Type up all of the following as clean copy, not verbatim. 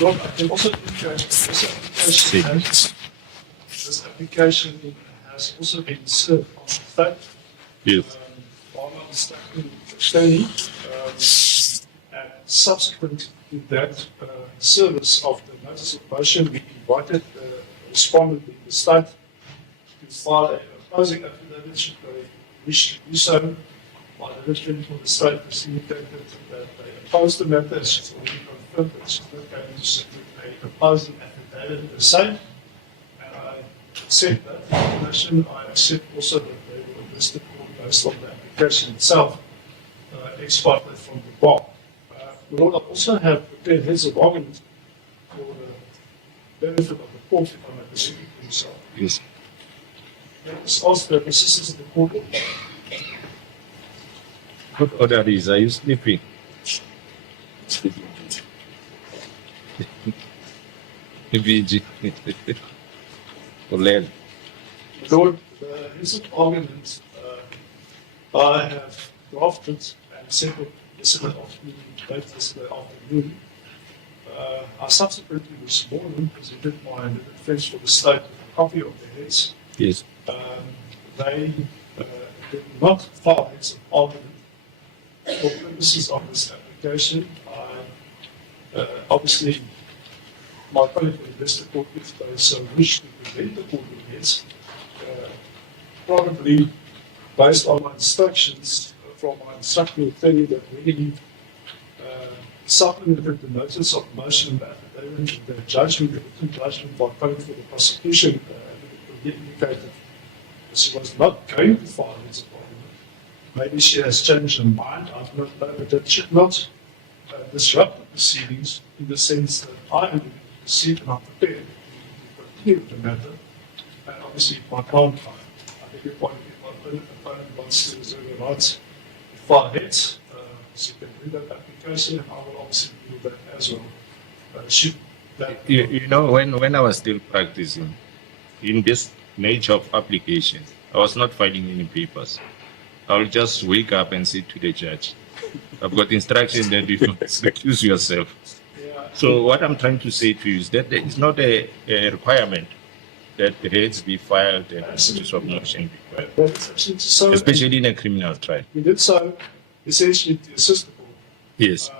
Lord, I can also indicate this application has also been served on the state. Yes. By my understanding, attorney, and subsequent to that service of the notice of motion, we invited the respondent in the state to file an opposing affidavit should they wish to do so. By the representative for the state has indicated that they oppose the matter. She's already confirmed that she's not going to submit an opposing affidavit per se. And I accept that information. I accept also that they will address the court based on the application itself, exported from the bar. Lord, I also have prepared heads of argument for the benefit of the court, if I may proceed with himself. Yes. Let us ask the assistance of the court. What order is? Are you sleeping? VG. Lord, the heads of argument I have drafted and sent it yesterday afternoon, late yesterday afternoon. I subsequently this morning presented my defense for the state with a copy of the heads. yes. They did not file heads of argument for purposes of this application. Obviously, my colleague will address the court if they so wish to present the court with heads. Probably based on my instructions from my instructing attorney that we supplemented the notice of motion and affidavit with the judgment, the written judgment by colleague for the prosecution indicated that she was not going to file heads of argument. Maybe she has changed her mind, I do not know, but that should not disrupt the proceedings in the sense that I am received and I'm prepared to continue with the matter. And obviously, if I can't, I think if my opponent wants to reserve the rights to file heads, so you can do that application, and I will obviously do that as well. Should that You know, when I was still practicing, in this nature of application, I was not filing any papers. I will just wake up and say to the judge, I've got instruction that you recuse yourself. So what I'm trying to say to you is that there is not a requirement that the heads be filed and notice of motion be filed, so, especially in a criminal trial. we did so essentially to assist the court. Yes.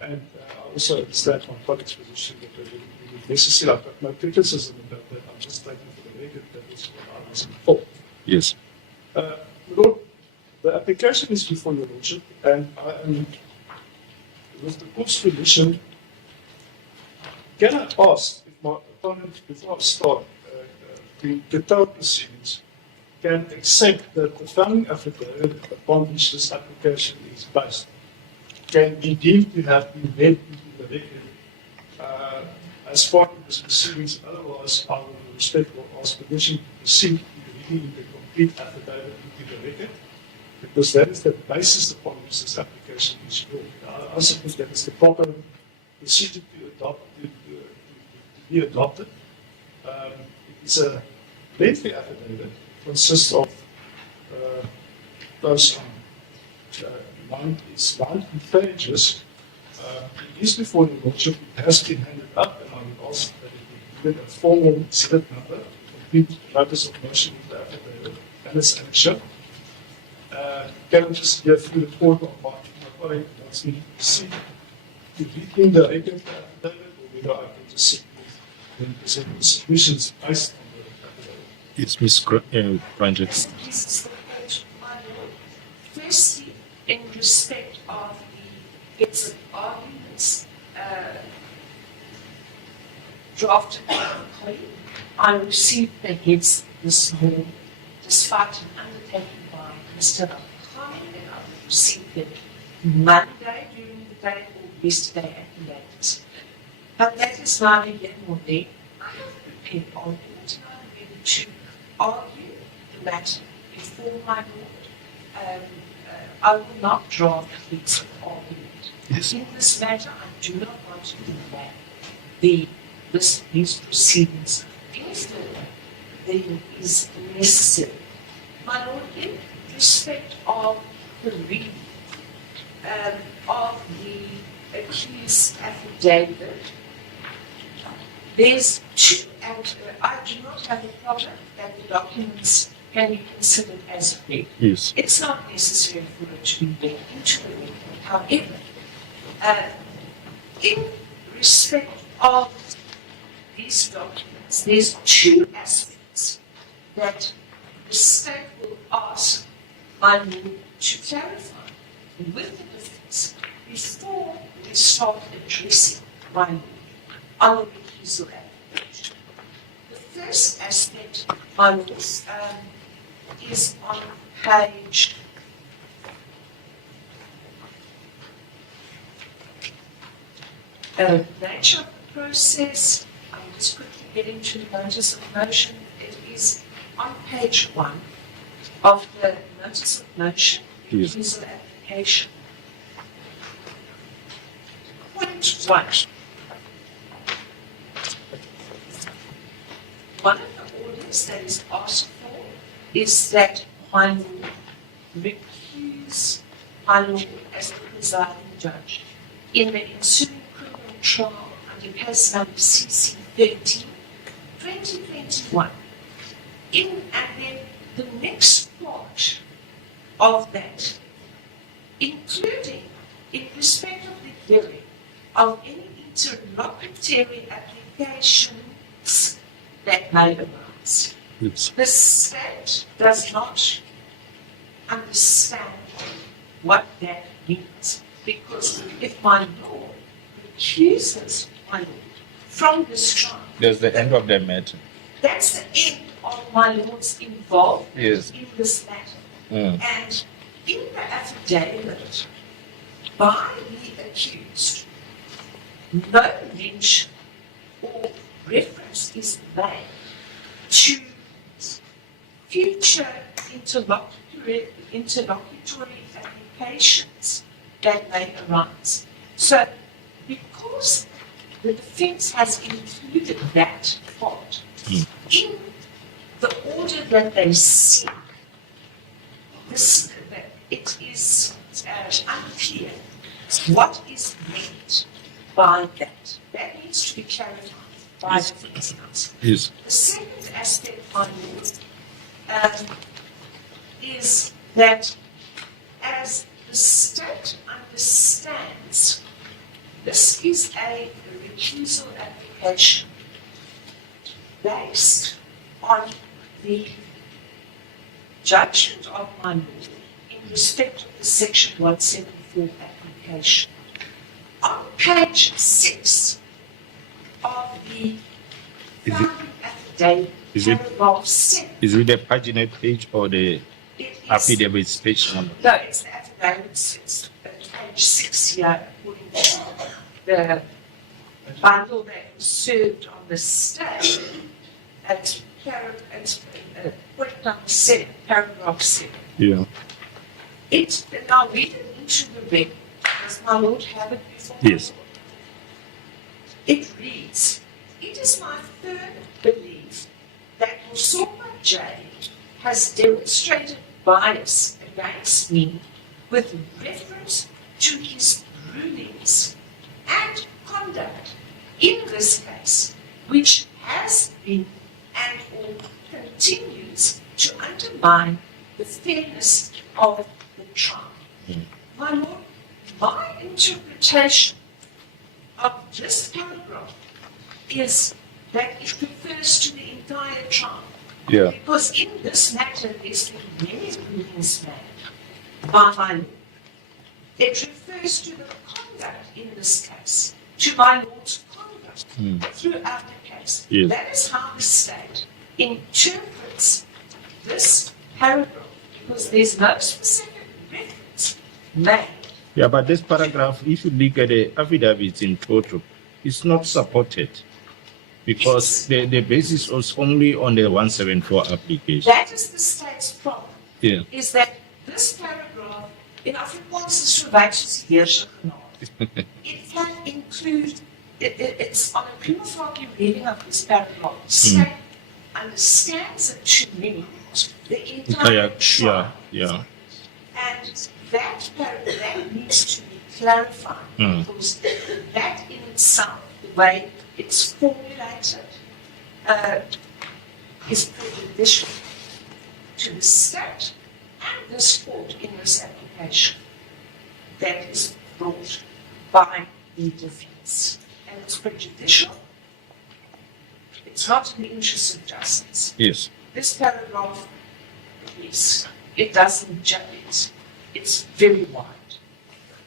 And I also understand my colleague's position that it would be necessary. I've got no criticism about that. I'm just taking for the record that is what I was in fault. Yes. Lord, the application is before your lordship, and I am, with the court's permission, can I ask if my opponent, before I start the total proceedings, can accept that the founding affidavit upon which this application is based can be deemed to have been read into the record as part of this proceedings. Otherwise, I will respectfully ask permission to proceed to reading the complete affidavit into the record, because that is the basis upon which this application is built. I suppose that is the proper procedure to adopt, to be adopted. It's a lengthy affidavit. It consists of those 90 pages. It is before the lordship. It has been handed up, and I would ask that it be given a formal exhibit number, complete notice of motion with the affidavit and its annexure. Can I just go through the court on my colleague wants me to proceed to reading the record affidavit, or whether I can just sit and present the submissions based on the affidavit? It's Ms. Prejudiced. Firstly, in respect of the heads of arguments drafted by the colleague, I received the heads this morning, despite an undertaking by Mr. Al-Khani, and I will receive them Monday during the day or yesterday at the latest. But that is neither here nor there. I have prepared argument, and I'm ready to argue the matter before my lord. I will not draft heads of argument. Yes. In this matter, I do not want to delay these proceedings any further than is necessary. My lord, in respect of the reading of the accused affidavit, there's two, and I do not have a problem that the documents can be considered as read. Yes. It's not necessary for it to be read into the record. However, in respect of these documents, there's two aspects that the state will ask my lord to clarify with the defense before we start addressing my lord on the recusal application. The first aspect, my lord, is on page nature of the process. I'm just quickly getting to the notice of motion. It is on page 1 of the notice of motion, Yes. recusal application. Point 1. One of the orders that is asked for is that my lord recuse my lord as the presiding judge in the ensuing criminal trial under case number CC 13, 2021. And then the next part of that, including in respect of the hearing of any interlocutory applications that may arise. Yes. The state does not understand what that means, because if my lord recuses my lord from this trial, That's the end of the matter. that's the end of my lord's involvement Yes. in this matter. Mm. And in the affidavit by the accused, no mention or reference is made to future interlocutory applications that may arise. So, because the defense has included that part in the order that they seek, it is unclear what is meant by that. That needs to be clarified by the defense counsel. Yes. The second aspect, my lord, is that as the state understands, this is a recusal application based on the judgment of my lord in respect of the Section 174 application. On page 6 of the Is it- founding affidavit, is it- paragraph 7, Is it the paginate page or the it is, affidavit page number? no, it's the affidavit, it's page 6 here, according to the bundle that was served on the state at point number 7, paragraph 7. Yeah. It's, and I'll read it into the record. Does my lord have it before? Yes. It reads, it is my firm belief that Mosopa J has demonstrated bias against me with reference to his rulings and conduct in this case, which has been and or continues to undermine the fairness of the trial. My lord, my interpretation of this paragraph is that it refers to the entire trial. Yeah. Because in this matter, there's been many rulings made by my lord. It refers to the conduct in this case, to my lord's conduct throughout the case. Yes. That is how the state interprets this paragraph, because there's no specific reference made. Yeah, but this paragraph, if you look at the affidavits in total, it's not supported because the basis was only on the 174 application. That is the state's problem. Yeah. Is that this paragraph in Afrikaans is verwys soos heerser genade. It can include, it's on a prima facie reading of this paragraph. The state understands it to mean the entire trial. Yeah. And that paragraph that needs to be clarified because that in itself, the way it's formulated, is prejudicial to the state and this court in this application that is brought by the defense. And it's prejudicial. It's not in the interest of justice. Yes. This paragraph, yes, it doesn't judge it. It's very wide.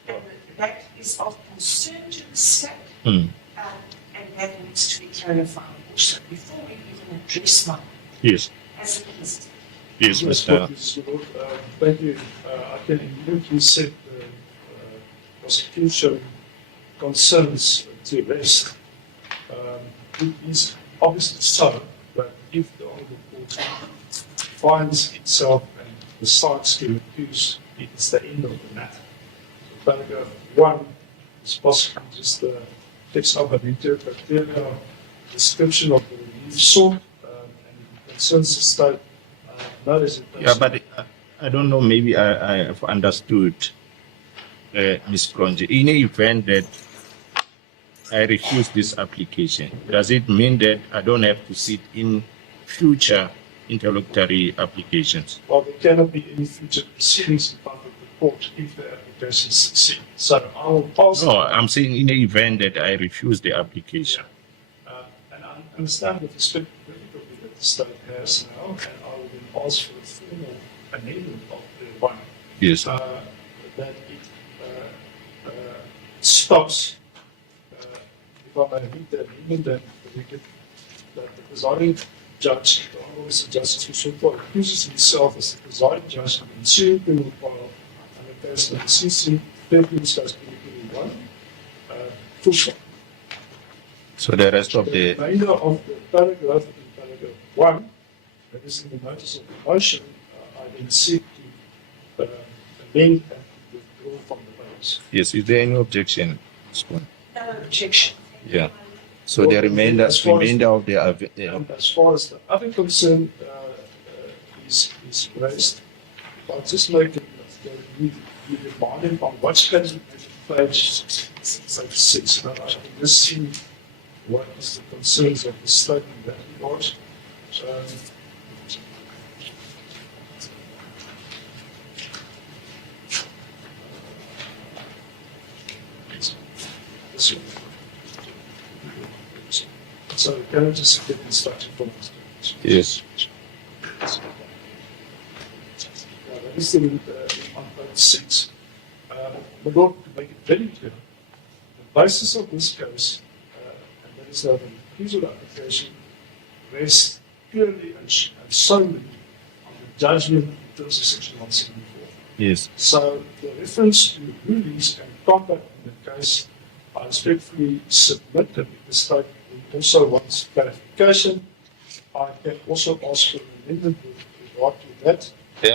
And that is of concern to the state. And that needs to be clarified also before we even address one Yes. as it is. Yes, Mr. Thank you. I can immediately set the prosecution concerns to rest. It is obviously so that if the Honourable Court finds itself and decides to recuse, it is the end of the matter. So paragraph 1 is possibly just the text of an criteria, description of the relief sought, and concerns the state. No hesitation. Yeah, but I don't know, maybe I have understood, Ms. Kronje. In the event that I refuse this application, does it mean that I don't have to sit in future interlocutory applications? Well, there cannot be any future proceedings in front of the court if the application succeeds. So I will pass. No, I'm saying in the event that I refuse the application. And I understand the difficulty that the state has now, and I will then ask for a formal amendment of the one. Yes. That it stops, if I may read the amendment, then that the presiding judge, the Honourable Mr. Justice Mosopa, accuses himself as the presiding judge of ensuing criminal trial under case number CC 13/2021. Full stop. So the rest of the remainder of the paragraph in paragraph 1, that is in the notice of the motion, I then seek to amend and withdraw from the votes. yes, is there any objection? No objection. Yeah. So the remainder As far as- of the And as far as the other concern is raised, I'll just make it you reminded on what's going to be page 6, and I can just see what is the concerns of the state in that regard. So can I just get instruction from us? yes. That is on page 6. But Lord, to make it very clear, the basis of this case, and that is now the recusal application, rests purely and solely on the judgment in terms of section 174. Yes. So the reference to rulings and conduct in the case, I respectfully submit that if the state also wants clarification, I can also ask for an amendment with regard to that.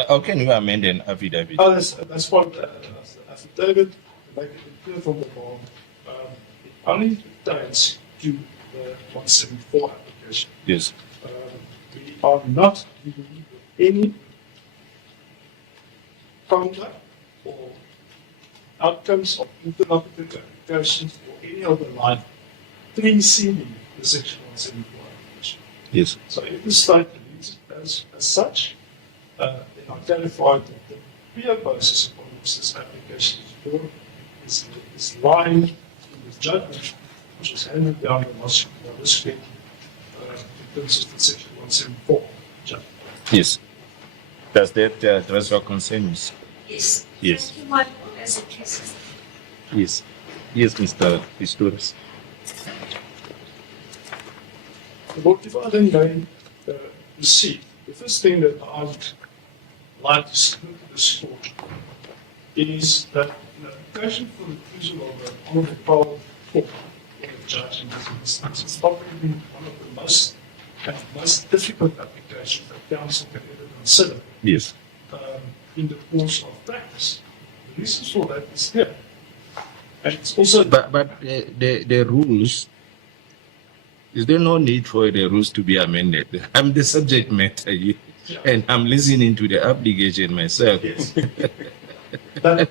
How can you amend an affidavit? Oh, that's what the affidavit, to make it clear from the law, it only pertains to the 174 application. Yes. We are not dealing with any conduct or outcomes of interlocutory applications or any other line preceding the section 174 application. Yes. So if the state believes it as such, then I clarified that the clear basis upon which this application is born is lying in the judgment which was handed down by this court in terms of the section 174 judgment. Yes. Does that address your concerns? Yes. Yes. Thank you, Michael, as a case. Yes. Yes, Mr. Pistorius. What if I then may proceed? The first thing that I would like to submit to this court is that an application for recusal of an honourable court or a judge in this instance is probably one of the most difficult applications that council can ever consider Yes. in the course of practice. The reason for that is clear. And it's also But the rules, is there no need for the rules to be amended? I'm the subject matter here, and I'm listening to the application myself. yes. that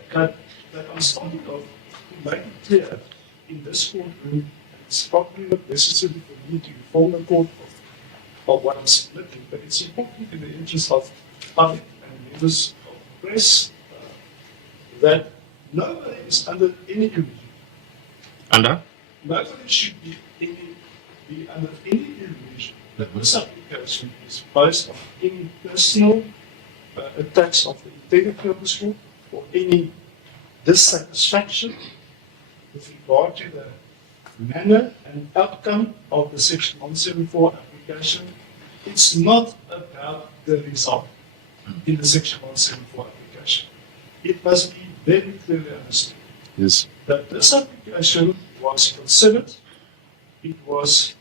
I'm starting off to make it clear in this courtroom and it's probably not necessary for me to inform the court of what I'm submitting, but it's important in the interest of public and members of the press that nobody is under any illusion. Under? Nobody should be under any illusion that this application is based on any personal attacks of the integrity of the school or any dissatisfaction with regard to the manner and outcome of the Section 174 application. It's not about the result in the Section 174 application. It must be very clearly understood that this application was considered, it was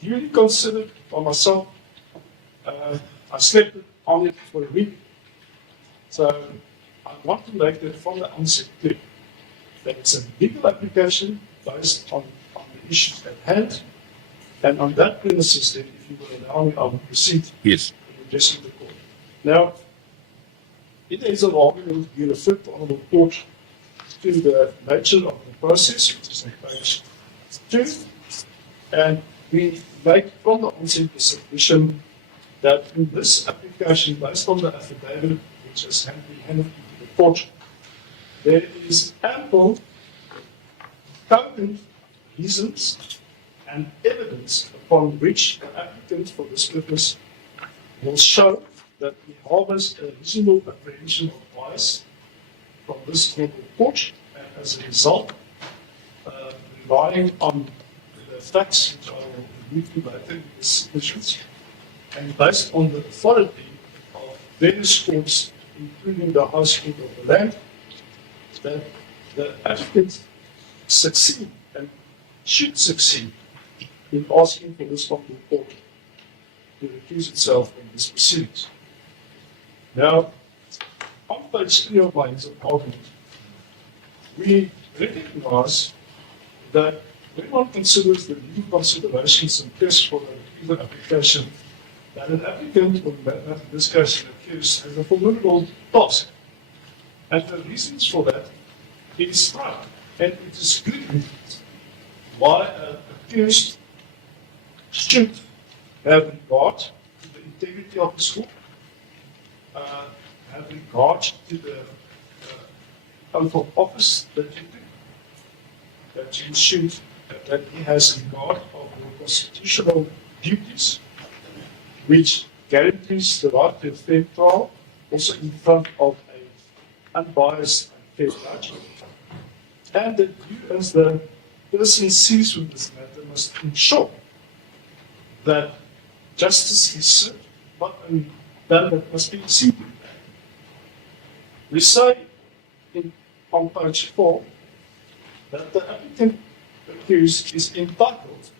duly considered by myself. I slept on it for a week. So I want to make that from the onset clear that it's a legal application based on the issues at hand. And on that premises, then, if you will allow me, I will proceed Yes. in addressing the court. Now, it is an argument you refer to Honourable Court to the nature of the process, which is on page 2, and we make from the onset the submission that in this application, based on the affidavit which has been handed to the court, there is ample potent reasons and evidence upon which the applicant for this purpose will show that he harbors a reasonable apprehension of bias from this honorable court, and as a result, relying on the facts which I will allude to later in the submissions, and based on the authority of various courts, including the High Court of the land, that the applicant succeed and should succeed in asking for this honorable court to recuse itself from this proceedings. Now, on page 3 of my argument, we recognize that when one considers the legal considerations and tests for the recusal application, that an applicant, or in this case an accused, has a formidable task. And the reasons for that is right, and it is good why an accused should have regard to the integrity of the school, have regard to the oath of office that you do, that you should, that he has regard of the constitutional duties, which guarantees the right to a fair trial, also in front of an unbiased and fair judge, and that you, as the person sees with this matter, must ensure that justice is served, not only done, but must be received. We say on page 4 that the applicant accused is entitled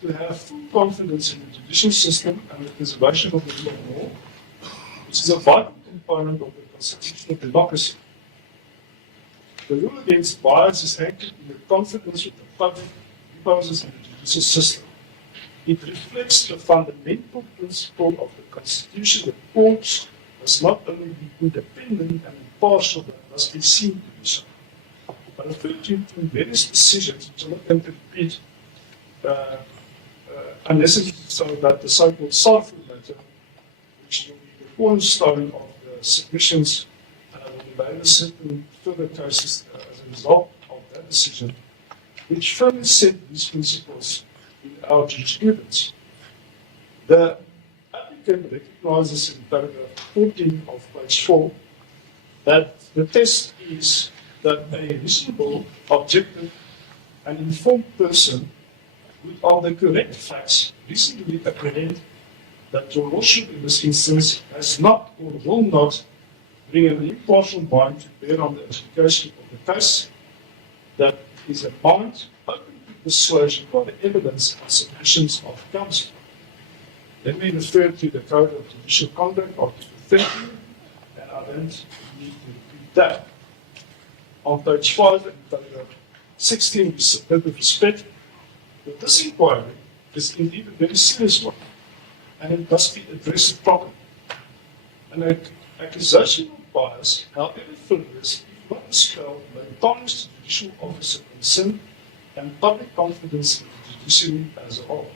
to have full confidence in the judicial system and the preservation of the rule of law, which is a vital component of the constitutional democracy. The rule against bias is anchored in the confidence that the public reposes in the judicial system. It reflects the fundamental principle of the Constitution that courts must not only be independent and impartial, but must be seen to be so. I refer to various decisions, which I'm not going to repeat, unless it's so that the so-called Sarford matter, which will be the cornerstone of the submissions, will be later certain further cases as a result of that decision, which firmly set these principles in our jurisprudence. The applicant recognizes in paragraph 14 of page 4 that the test is that a reasonable, objective, and informed person would, on the correct facts, reasonably apprehend that your lordship in this instance has not or will not bring an impartial mind to bear on the adjudication of the case, that is a mind open to persuasion by the evidence and submissions of counsel. Let me refer to the Code of Judicial Conduct, Article 30, and I don't need to repeat that. On page 5 and paragraph 16, we submit with respect that this inquiry is indeed a very serious one, and it must be addressed properly. An accusation of bias, however frivolous, if not dispelled, may tarnish the judicial officer concerned and public confidence in the judiciary as a whole.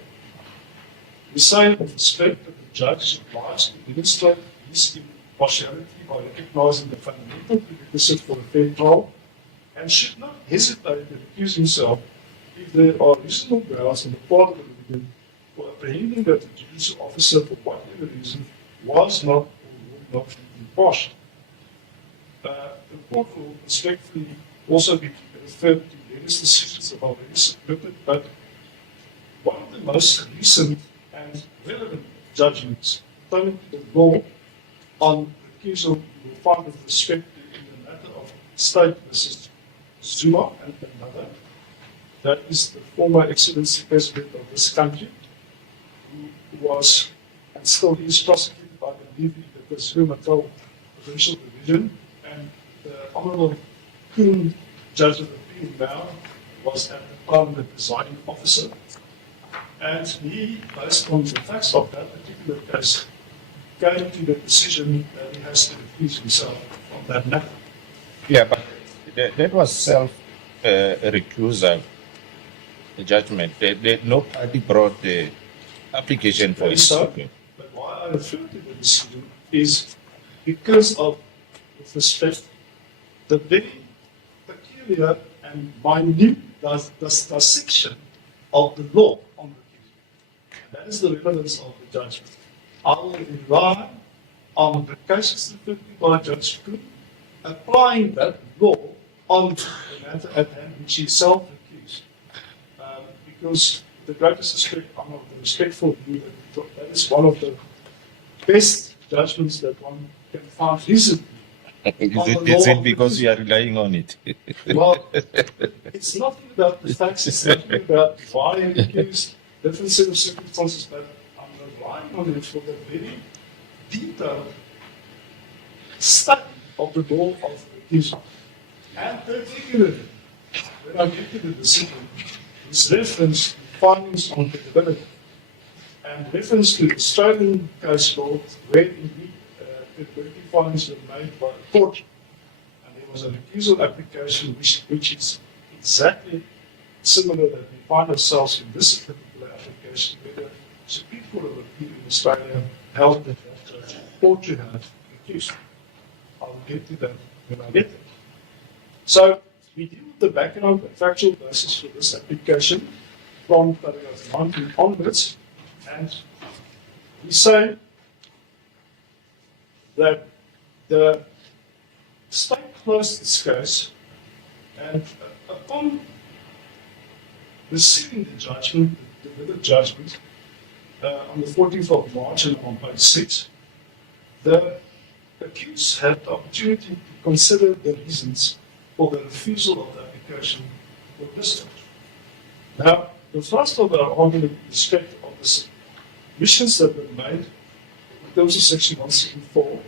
We say with respect that the judge is obliged to demonstrate his impartiality by recognizing the fundamental prerequisite for a fair trial and should not hesitate to recuse himself if there are reasonable grounds on the part of the litigant for apprehending that the judicial officer, for whatever reason, was not or would not be impartial. The court will respectfully also be referred to various decisions that are already submitted, but one of the most recent and relevant judgments pertaining to the law on recusal you will find with respect to in the matter of State versus Zuma and another. That is the former Excellency President of this country, who was and still is prosecuted, I believe, in the KwaZulu-Natal Provincial Division, and the Honourable Koen, Judge of Appeal now, was at the time the presiding officer. And he, based on the facts of that particular case, came to the decision that he has to recuse himself from that matter. Yeah, but that was self-recusal, the judgment. No party brought the application for it. So, but why I refer to the decision is because of, with respect, the very peculiar and minute dissection of the law on recusal. That is the relevance of the judgment. I will rely on the cases referred to by Judge Koen, applying that law on the matter at hand, which he self-recused. Because the greatest respect, I'm of the respectful view that is one of the best judgments that one can find recently. Is it because you are relying on it? Well, it's nothing about the facts, it's nothing about why I recused, different set of circumstances, but I'm relying on it for the very detailed study of the law of recusal. And particularly, when I get to the decision, is reference to findings on credibility and reference to Australian case law where indeed credibility findings were made by a court. And there was a recusal application which is exactly similar that we find ourselves in this particular application where the Supreme Court of Appeal in Australia held that judge ought to have recused. I will get to that when I get there. So we deal with the background and factual basis for this application from paragraph 19 onwards, and we say that the state closed its case, and upon receiving the judgment, the delivered judgment, on the 14th of March and on page 6, the accused had the opportunity to consider the reasons for the refusal of the application for discharge. Now, the thrust of our argument in respect of the submissions that were made in terms of section 174,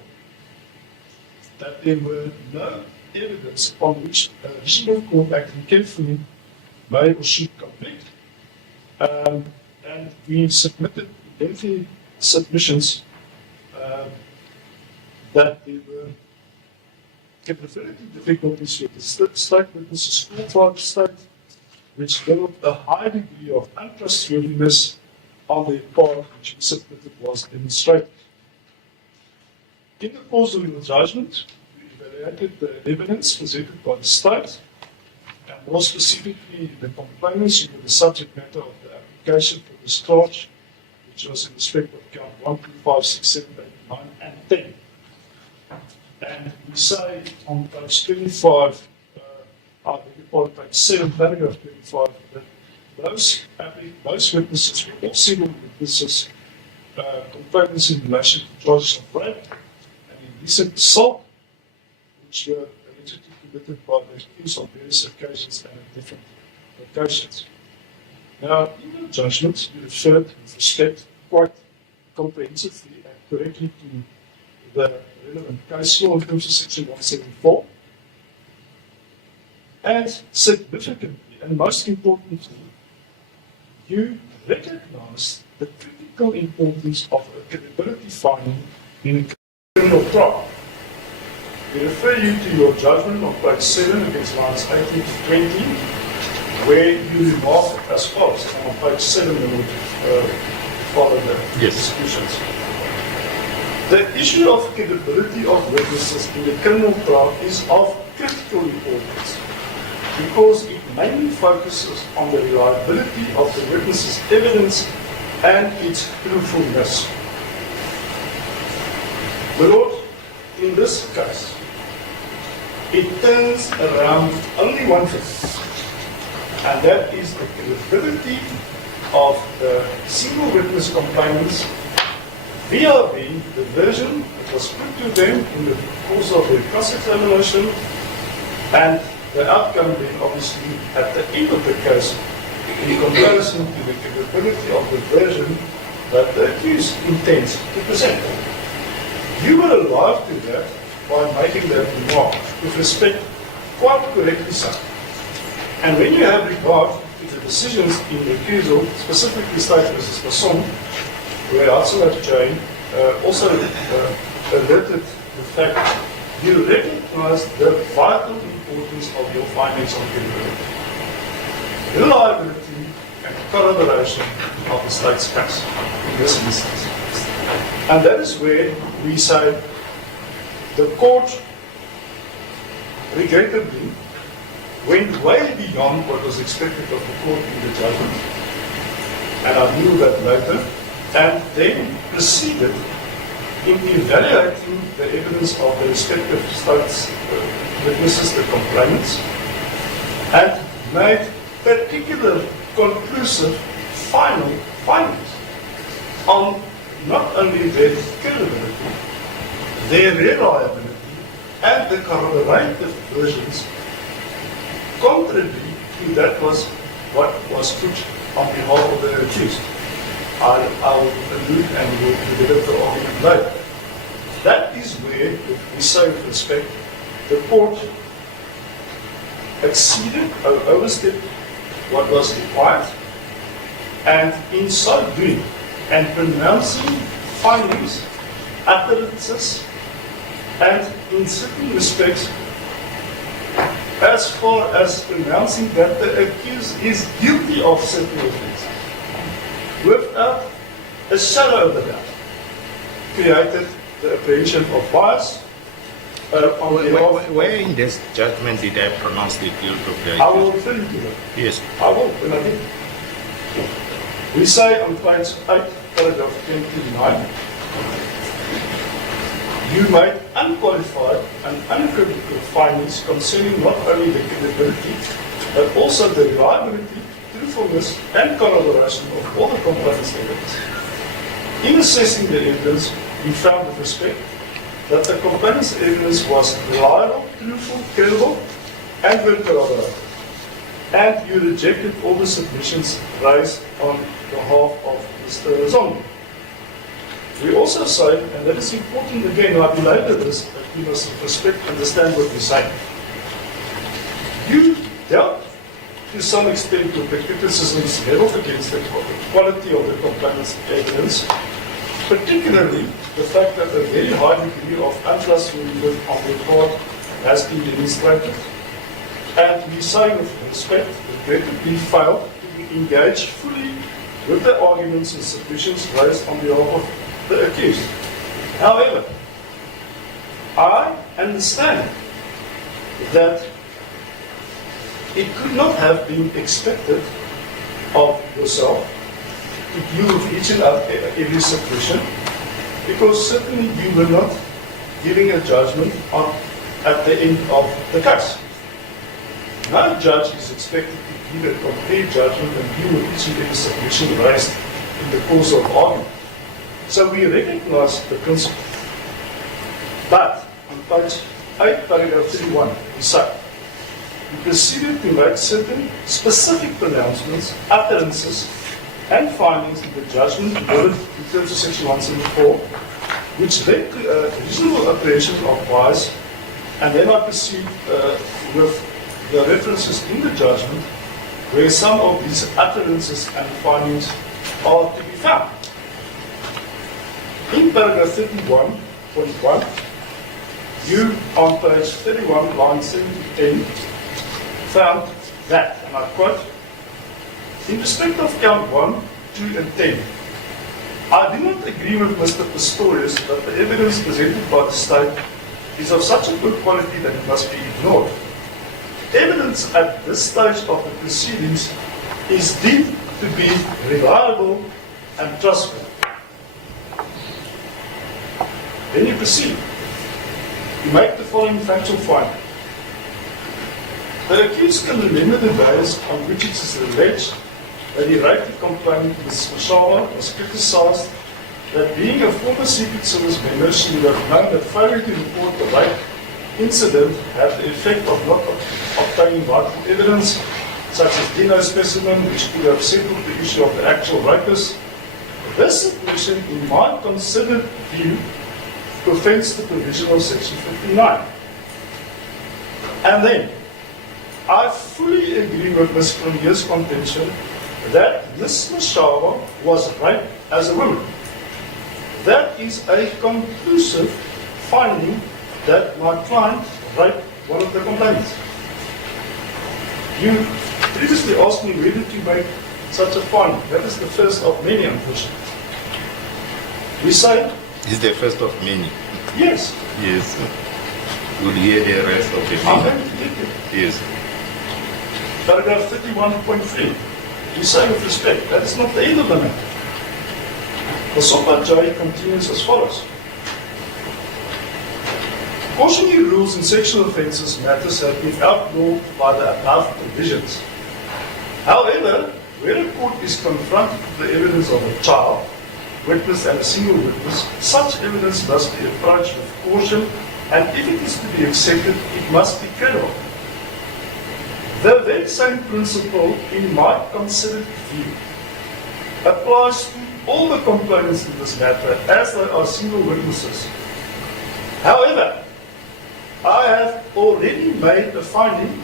that there were no evidence upon which a reasonable court acting carefully may or should convict. And we submitted lengthy submissions that there were capability difficulties with the state witnesses, full-time state, which developed a high degree of untrustworthiness on their part, which we submitted was demonstrated. In the course of the judgment, we evaluated the evidence presented by the state, and more specifically the complainants who were the subject matter of the application for discharge, which was in respect of count 1, 2, 5, 6, 7, 8, 9, and 10. And we say on page 25, page 7, paragraph 25, that those witnesses were all civil witnesses, complainants in relation to charges of rape and indecent assault, which were allegedly committed by the accused on various occasions and at different locations. Now, in the judgment, we referred with respect quite comprehensively and correctly to the relevant case law in terms of section 174. And significantly, and most importantly, you recognize the critical importance of a credibility finding in a criminal trial. We refer you to your judgment on page 7 against lines 18 to 20, where you remark as follows. I'm on page 7 and we'll follow the Yes. discussions. The issue of credibility of witnesses in the criminal trial is of critical importance because it mainly focuses on the reliability of the witness's evidence and its truthfulness. My Lord, in this case, it turns around only one thing, and that is the credibility of the single witness complainants vis-à-vis the version that was put to them in the course of the cross-examination, and the outcome then obviously at the end of the case in comparison to the credibility of the version that the accused intends to present. You were alive to that by making that remark with respect quite correctly, sir. And when you have regard to the decisions in recusal, specifically State versus Masson, where Hatzela Jane also alerted the fact you recognize the vital importance of your findings on credibility, reliability, and corroboration of the State's case in this instance. And that is where we say the court, regrettably, went way beyond what was expected of the court in the judgment, and I knew that later, and then proceeded in evaluating the evidence of the respective states' witnesses, the complainants, and made particular conclusive final findings on not only their credibility, their reliability, and the corroborative versions, contrary to that was what was put on behalf of the accused. I will allude and will develop the argument later. That is where, we say with respect, the court exceeded or overstepped what was required, and in so doing, and pronouncing findings, utterances, and in certain respects, as far as pronouncing that the accused is guilty of certain offences, without a shadow of a doubt, created the apprehension of bias on the behalf. Where in this judgment did I pronounce the guilt of the I will accused? refer you to that. Yes. I will, when I did. We say on page 8, paragraph 29, you made unqualified and unequivocal findings concerning not only the credibility, but also the reliability, truthfulness, and corroboration of all the complainant's evidence. In assessing the evidence, we found with respect that the complainant's evidence was reliable, truthful, credible, and well corroborated. And you rejected all the submissions raised on behalf of Mr. Zondo. We also say, and that is important again, I belabor this, that we must with respect understand what we say. You dealt to some extent with the criticisms leveled against the quality of the complainant's evidence, particularly the fact that a very high degree of untrustworthiness on the part has been demonstrated. And we say with respect that regrettably failed to engage fully with the arguments and submissions raised on behalf of the accused. However, I understand that it could not have been expected of yourself to deal with each and every submission, because certainly you were not giving a judgment at the end of the case. No judge is expected to give a complete judgment and deal with each and every submission raised in the course of argument. So we recognize the principle. But on page 8, paragraph 31, we say, we proceeded to make certain specific pronouncements, utterances, and findings in the judgment delivered in terms of section 174, which led to a reasonable apprehension of bias. And then I proceed with the references in the judgment where some of these utterances and findings are to be found. In paragraph 31.1, you on page 31, line 7 to 10, found that, and I quote, In respect of count 1, 2, and 10, I do not agree with Mr. Pistorius that the evidence presented by the state is of such a good quality that it must be ignored. Evidence at this stage of the proceedings is deemed to be reliable and trustworthy. Then you proceed. You make the following factual finding. The accused can remember the days on which it is alleged that he raped the complainant, Ms. Mosopa, was criticized that being a former Secret Service member, she would have known that failure to report the rape incident had the effect of not obtaining vital evidence, such as DNA specimen, which could have settled the issue of the actual rapist. This submission, in my considered view, offends the provision of Section 59. And then, I fully agree with Ms. Cronje's contention that Ms. Mosopa was raped as a woman. That is a conclusive finding that my client raped one of the complainants. You previously asked me where did you make such a finding. That is the first of many, unfortunately. We say, It's the first of many. yes, Yes. We'll hear the rest of the I'm many. going to get it. Yes. Paragraph 31.3. We say with respect, that is not the end of the matter. Mosopa J continues as follows. Cautionary rules in sexual offences matters have been outlawed by the above provisions. However, where a court is confronted with the evidence of a child, witness and a single witness, such evidence must be approached with caution, and if it is to be accepted, it must be credible. The very same principle, in my considered view, applies to all the complainants in this matter as they are single witnesses. However, I have already made a finding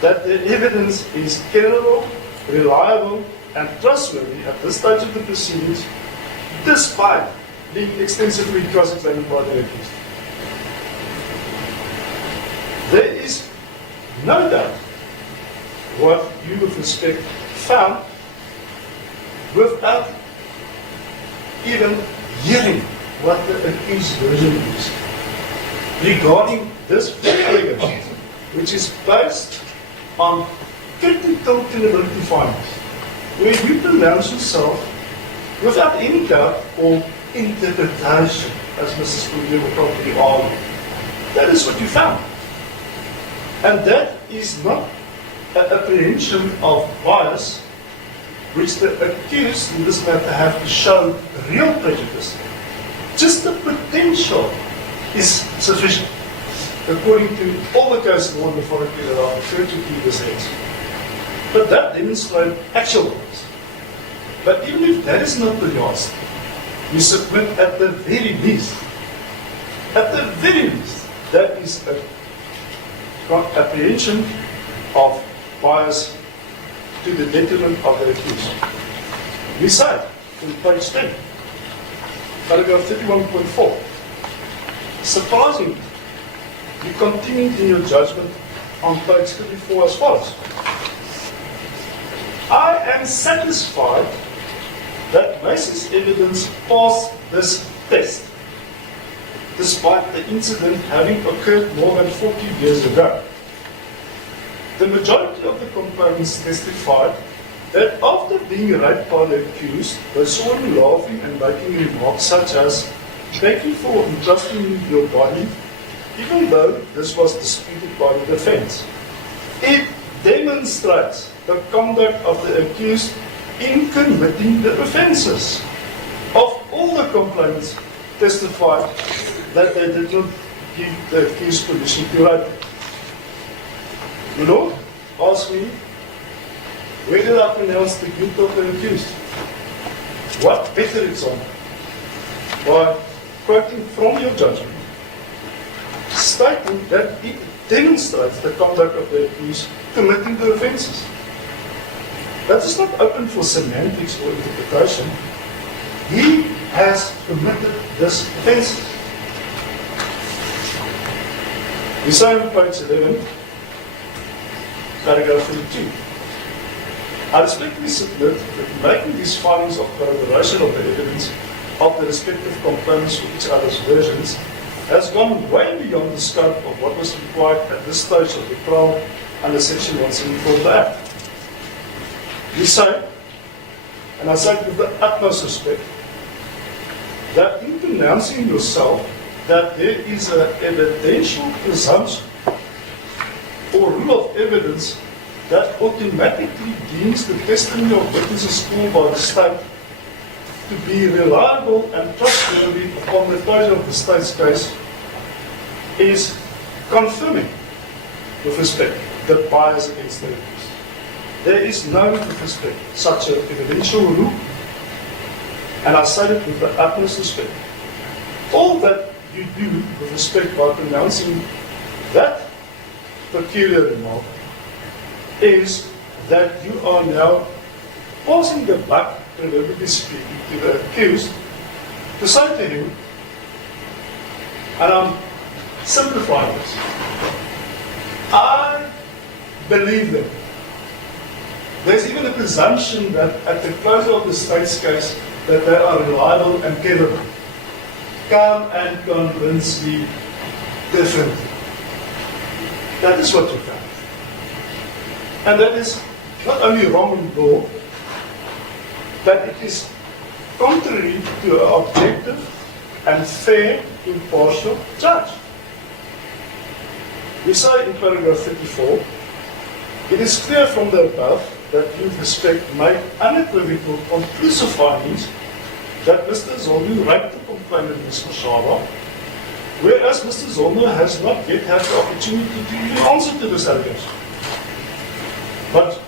that the evidence is credible, reliable, and trustworthy at this stage of the proceedings, despite being extensively cross-examined by the accused. There is no doubt what you, with respect, found without even hearing what the accused version is regarding this allegation, which is based on critical credibility findings, where you pronounce yourself without any doubt or interpretation, as Mrs. Cronje will probably argue. That is what you found. And that is not an apprehension of bias, which the accused in this matter have to show real prejudice. Just the potential is sufficient, according to all the case law and authority that I referred to previously. But that demonstrates actual bias. But even if that is not the case, we submit at the very least, that is a apprehension of bias to the detriment of the accused. We say in page 10, paragraph 31.4, surprisingly, you continued in your judgment on page 34 as follows. I am satisfied that Macy's evidence passed this test, despite the incident having occurred more than 40 years ago. The majority of the complainants testified that after being raped by the accused, they saw him laughing and making remarks such as, "Thank you for entrusting me with your body," even though this was disputed by the defense. It demonstrates the conduct of the accused in committing the offenses. Of all the complainants testified that they did not give the accused permission to rape. You know, ask me, where did I pronounce the guilt of the accused? What better example? By quoting from your judgment, stating that it demonstrates the conduct of the accused committing the offences. That is not open for semantics or interpretation. He has committed this offense. We say on page 11, paragraph 32. I respectfully submit that making these findings of corroboration of the evidence of the respective components of each other's versions has gone way beyond the scope of what was required at this stage of the trial under Section 174 of the Act. We say, and I say it with the utmost respect, that in pronouncing yourself that there is an evidential presumption or rule of evidence that automatically deems the testimony of witnesses called by the state to be reliable and trustworthy upon the closure of the state's case is confirming, with respect, the bias against the accused. There is no, with respect, such an evidential rule, and I say it with the utmost respect. All that you do with respect by pronouncing that peculiar remark is that you are now passing the buck, proverbially speaking, to the accused to say to him, and I'm simplifying this, I believe them. There's even a presumption that at the close of the state's case that they are reliable and capable. Come and convince me differently. That is what you found. And that is not only wrong in law, but it is contrary to an objective and fair, impartial judge. We say in paragraph 34, it is clear from the above that you, with respect, make unequivocal, conclusive findings that Mr. Zondo raped the complainant, Ms. Mosopa, whereas Mr. Zondo has not yet had the opportunity to even answer to this allegation. But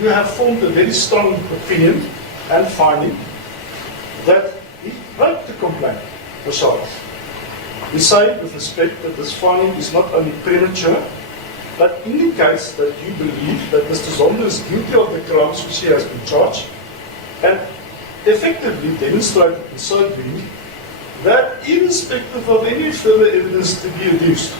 you have formed a very strong opinion and finding that he raped the complainant, Mosopa. We say, with respect, that this finding is not only premature, but indicates that you believe that Mr. Zondo is guilty of the crimes which he has been charged, and effectively demonstrated in so doing that irrespective of any further evidence to be adduced,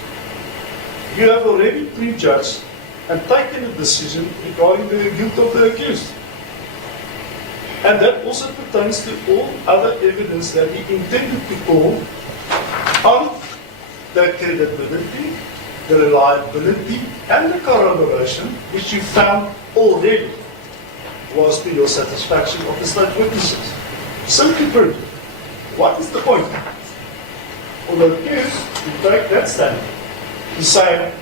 you have already prejudged and taken a decision regarding the guilt of the accused. And that also pertains to all other evidence that he intended to call on the credibility, the reliability, and the corroboration which you found already was to your satisfaction of the state witnesses. Simply put, what is the point? For the accused to take that stand to say,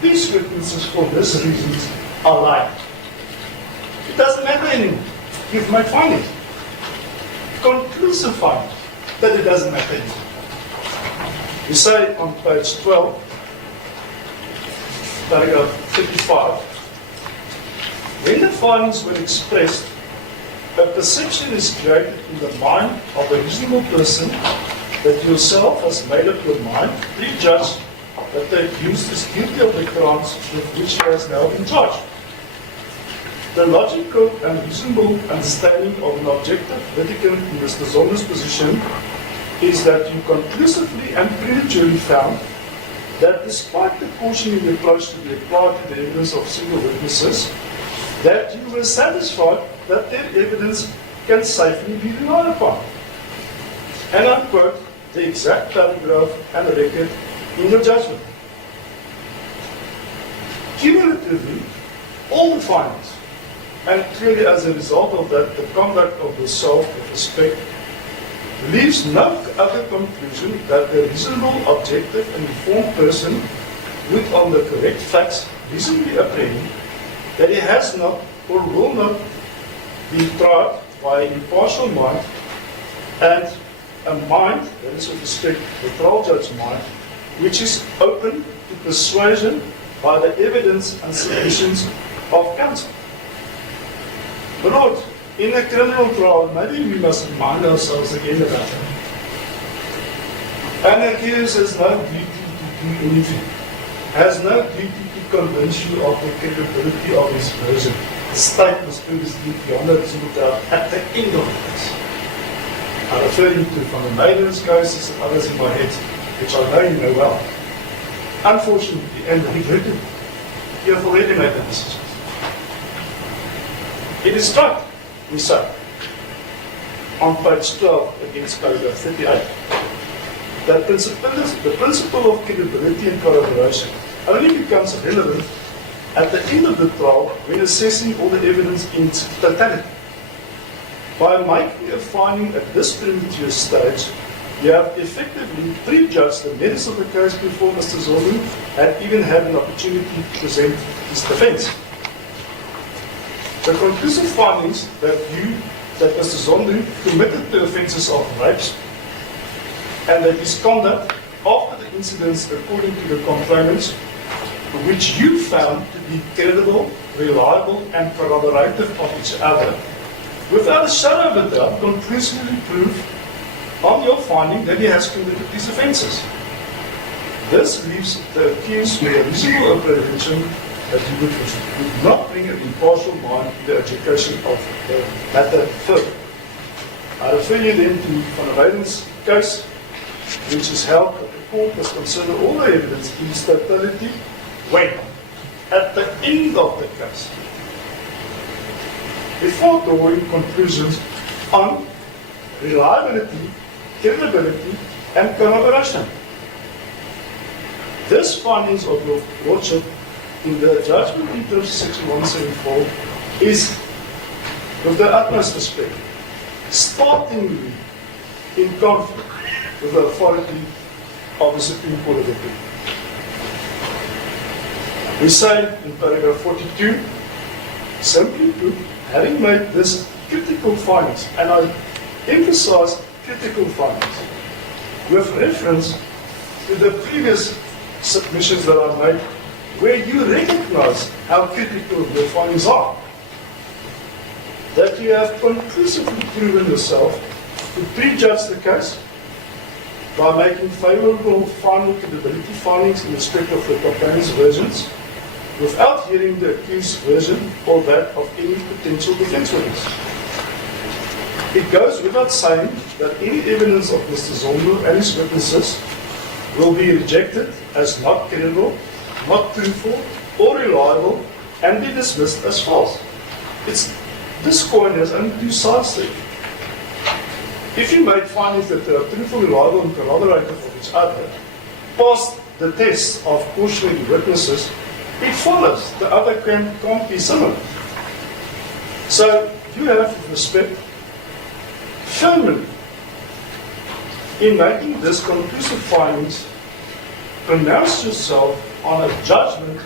these witnesses for this reasons are lying. It doesn't matter anymore. You've made findings. Conclusive findings that it doesn't matter anymore. We say on page 12, paragraph 55, when the findings were expressed, a perception is created in the mind of a reasonable person that yourself has made up your mind, prejudged that the accused is guilty of the crimes with which he has now been charged. The logical and reasonable understanding of an objective litigant in Mr. Zondo's position is that you conclusively and prematurely found that despite the cautioning approach to be applied to the evidence of single witnesses, that you were satisfied that their evidence can safely be relied upon. And I quote the exact paragraph and record in your judgment. Cumulatively, all the findings, and clearly as a result of that, the conduct of yourself with respect, leaves no other conclusion that the reasonable, objective, and informed person would, on the correct facts, reasonably apprehend that he has not or will not be tried by an impartial mind and a mind, that is with respect to the trial judge's mind, which is open to persuasion by the evidence and submissions of counsel. But Lord, in a criminal trial, maybe we must remind ourselves again about it. An accused has no duty to do anything, has no duty to convince you of the credibility of his version. The state must prove his guilt beyond a reasonable doubt at the end of the case. I refer you to Van der Meiden's cases and others in my head, which I know you know well. Unfortunately, and regrettably, you have already made the decision. It is right, we say, on page 12 against paragraph 38, that the principle of credibility and corroboration only becomes relevant at the end of the trial when assessing all the evidence in its totality. By making a finding at this premature stage, you have effectively prejudged the merits of the case before Mr. Zondo had even had an opportunity to present his defense. The conclusive findings that Mr. Zondo committed the offences of rapes and that his conduct after the incidents according to the complainants, which you found to be credible, reliable and corroborative of each other, without a shadow of a doubt conclusively prove on your finding that he has committed these offences. This leaves the accused with a reasonable apprehension that he would not bring an impartial mind to the adjudication of the matter further. I refer you then to Van Rijden's case, which is held that the court must consider all the evidence in its totality when, at the end of the case, before drawing conclusions on reliability, credibility, and corroboration. This findings of your Lordship in the judgment in terms of section 174 is, with the utmost respect, startlingly in conflict with the authority of the Supreme Court of Appeal. We say in paragraph 42, simply put, having made this critical findings, and I emphasize critical findings, with reference to the previous submissions that I made, where you recognize how critical the findings are, that you have conclusively proven yourself to prejudge the case by making favorable final credibility findings in respect of the complainant's versions, without hearing the accused's version or that of any potential defense witness. It goes without saying that any evidence of Mr. Zondo and his witnesses will be rejected as not credible, not truthful, or reliable, and be dismissed as false. This coin has only two sides to it. If you make findings that are truthful, reliable, and corroborative of each other, past the test of cautionary witnesses, it follows the other can't be similar. So you have, with respect, firmly, in making this conclusive findings, pronounce yourself on a judgment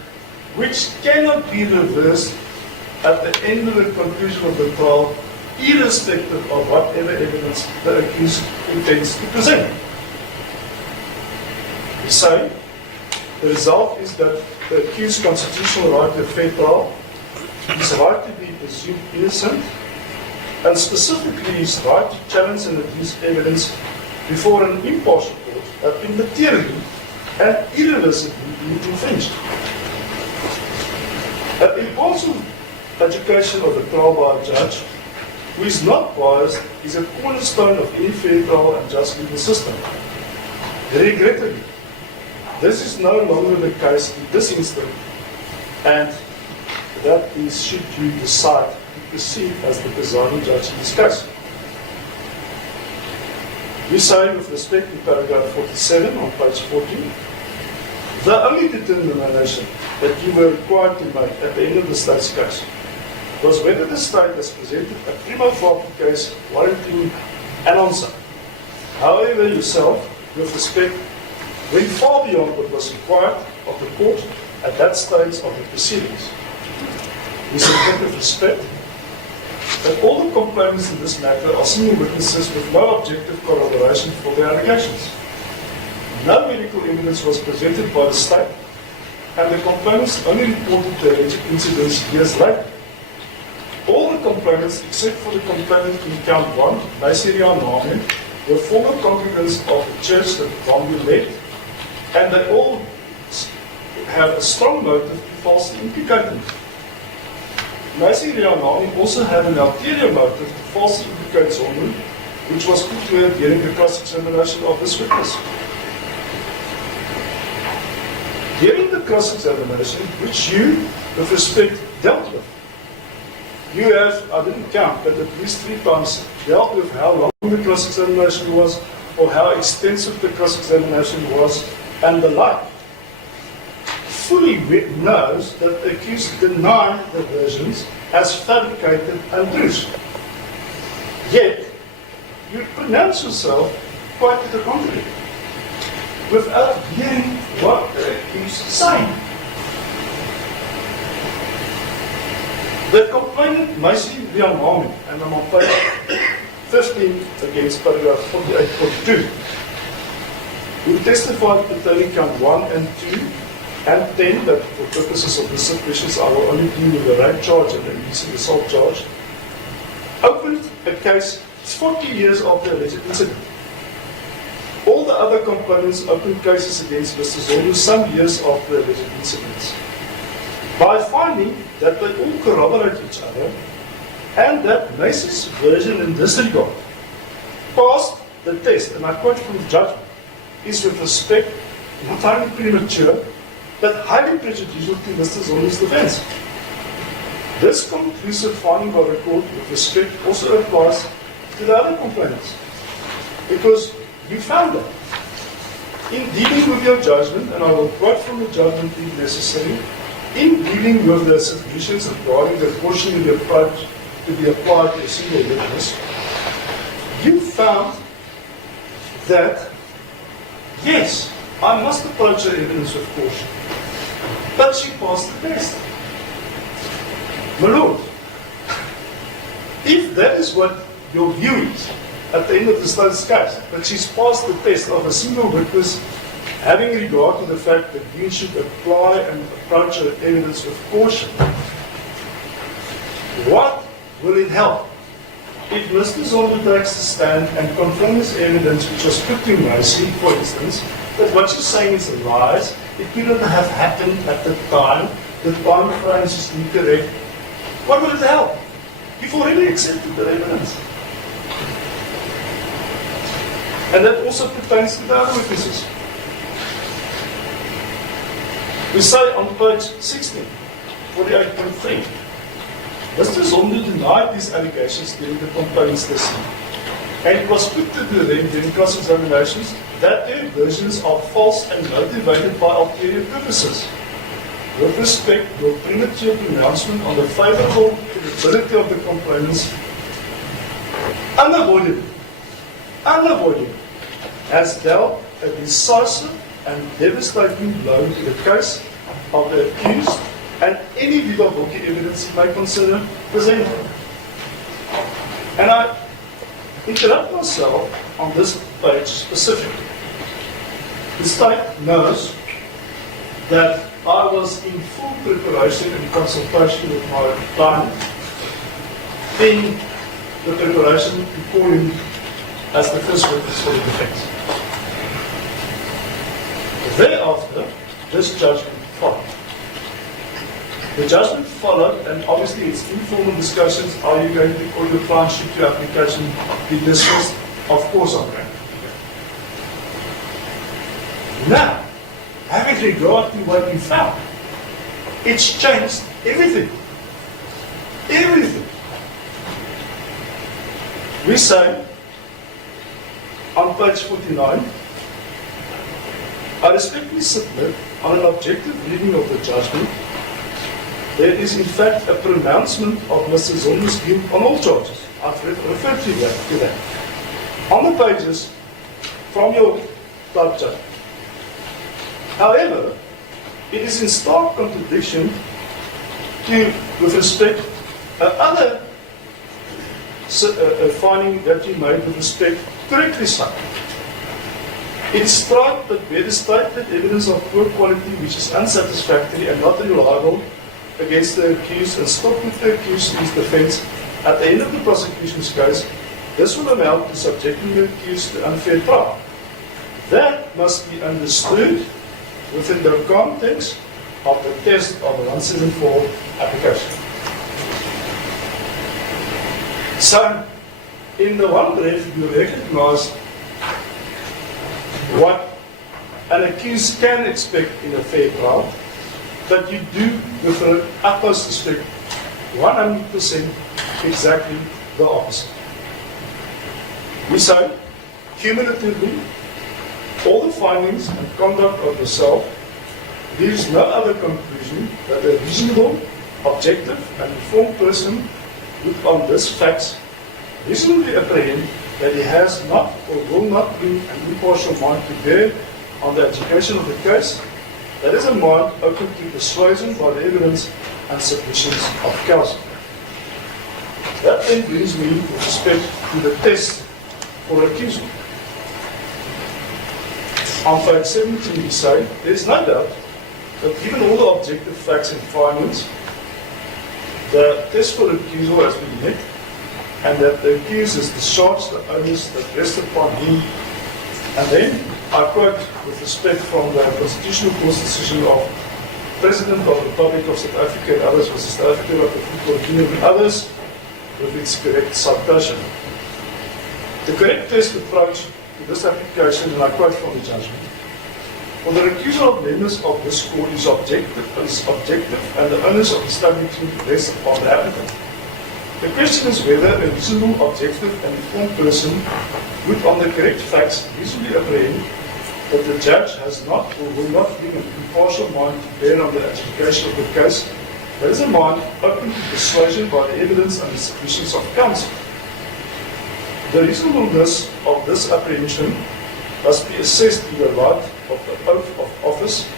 which cannot be reversed at the end of the conclusion of the trial, irrespective of whatever evidence the accused intends to present. We say the result is that the accused's constitutional right to a fair trial, his right to be presumed innocent, and specifically his right to challenge and adduce evidence before an impartial court have been materially and irreversibly infringed. An impartial adjudication of the trial by a judge who is not biased is a cornerstone of any fair trial and just legal system. Regrettably, this is no longer the case in this instance, and that is should you decide to proceed as the presiding judge in this case. We say with respect to paragraph 47 on page 14, the only determination that you were required to make at the end of the state's case was whether the state has presented a prima facie case warranting an answer. However, yourself, with respect, went far beyond what was required of the court at that stage of the proceedings. We submit with respect that all the complainants in this matter are single witnesses with no objective corroboration for their allegations. No medical evidence was presented by the state, and the complainants only reported the alleged incidents years later. All the complainants, except for the complainant in count 1, Naisiria Name, were former congregants of the church that Zondo led, and they all have a strong motive to falsely implicate him. Naisiria Name also had an ulterior motive to falsely implicate Zondo, which was put to her during the cross-examination of this witness. During the cross-examination, which you, with respect, dealt with, you have, I didn't count, but at least 3 times dealt with how long the cross-examination was, or how extensive the cross-examination was, and the like. Fully knows that the accused denied the versions as fabricated and loose. Yet, you pronounce yourself quite to the contrary, without hearing what the accused is saying. The complainant, Macy Liamami, and I'm on page 15 against paragraph 48.2, who testified pertaining count 1 and 2 and 10, that for purposes of this submissions I will only deal with the rape charge and the indecent assault charge, opened a case 40 years after the alleged incident. All the other complainants opened cases against Mr. Zondo some years after the alleged incidents, by finding that they all corroborate each other and that Macy's version in this regard passed the test, and I quote from the judgment, is with respect not only premature but highly prejudicial to Mr. Zondo's defense. This conclusive finding by the court with respect also applies to the other complainants, because you found that. In dealing with your judgment, and I will quote from the judgment if necessary, in dealing with the submissions regarding the portion of the approach to be applied to a single witness, you found that, yes, I must approach the evidence with caution, but she passed the test. My Lord, if that is what your view is at the end of the state's case, that she's passed the test of a single witness, having regard to the fact that you should apply and approach her evidence with caution, what will it help if Mr. Zondo takes the stand and confirms evidence which was put to Macy, for instance, that what she's saying is lies, it couldn't have happened at the time frame is incorrect? What will it help? You've already accepted the evidence. And that also pertains to the other witnesses. We say on page 16, 48.3, Mr. Zondo denied these allegations during the complainant's testimony, and it was put to them during cross-examinations that their versions are false and motivated by ulterior purposes. With respect, your premature pronouncement on the favorable credibility of the complainants unavoidably has dealt a decisive and devastating blow to the case of the accused and any viva voce evidence he may consider presented. And I interrupt myself on this page specifically. The state knows that I was in full preparation and consultation with my client in the preparation to call him as the first witness for the defense. Thereafter, this judgment followed. The judgment followed, and obviously it's informal discussions. Are you going to call your client, should your application be dismissed? Of course I'm going. Now, having regard to what you found, it's changed everything. Everything. We say, on page 49, I respectfully submit on an objective reading of the judgment, there is in fact a pronouncement of Mr. Zondo's guilt on all charges. I've referred to that. On the pages from your type judgment. However, it is in stark contradiction to, with respect, other finding that you made with respect correctly cited. It strikes that where the stated evidence of poor quality which is unsatisfactory and not reliable against the accused and stopped with the accused in his defense at the end of the prosecution's case, this will amount to subjecting the accused to unfair trial. That must be understood within the context of the test of the 174 application. So, in the one breath, you recognize what an accused can expect in a fair trial, but you do, with the utmost respect, 100% exactly the opposite. We say, cumulatively, all the findings and conduct of yourself leaves no other conclusion that a reasonable, objective, and informed person would on this facts reasonably apprehend that he has not or will not bring an impartial mind to bear on the adjudication of the case. That is a mind open to persuasion by the evidence and submissions of counsel. That then brings me with respect to the test for recusal. On page 17 we say, there is no doubt that given all the objective facts and findings, the test for recusal has been met, and that the accused has discharged the onus that rests upon him. And then I quote with respect from the Constitutional Court's decision of President of the Republic of South Africa and others versus the South Africa of the Football Union and others with its correct citation. The correct test approach to this application, and I quote from the judgment, for the recusal of members of this court is objective, and the onus of establishing rests upon the applicant. The question is whether a reasonable, objective, and informed person would, on the correct facts, reasonably apprehend that the judge has not or will not bring an impartial mind to bear on the adjudication of the case. That is a mind open to persuasion by the evidence and the submissions of counsel. The reasonableness of this apprehension must be assessed in the light of the oath of office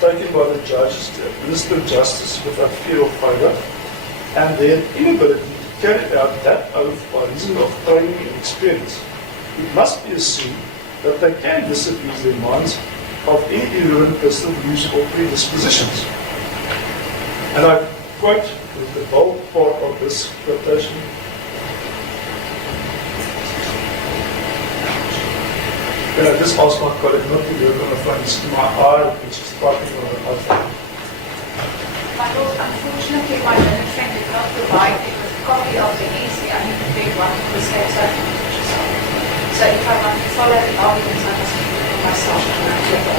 taken by the judges to administer justice without fear of favour, and their inability to carry out that oath by reason of training and experience. It must be assumed that they can disabuse their minds of any irrelevant personal views or predispositions. And I quote with the bold part of this quotation. Can I just ask my colleague not to work on the phone, it's my eye, which is typing on the iPhone. My lord, unfortunately, my learned friend did not provide me with a copy of the case. The only prepared one was here, so if I want to follow the arguments, I must do it for myself.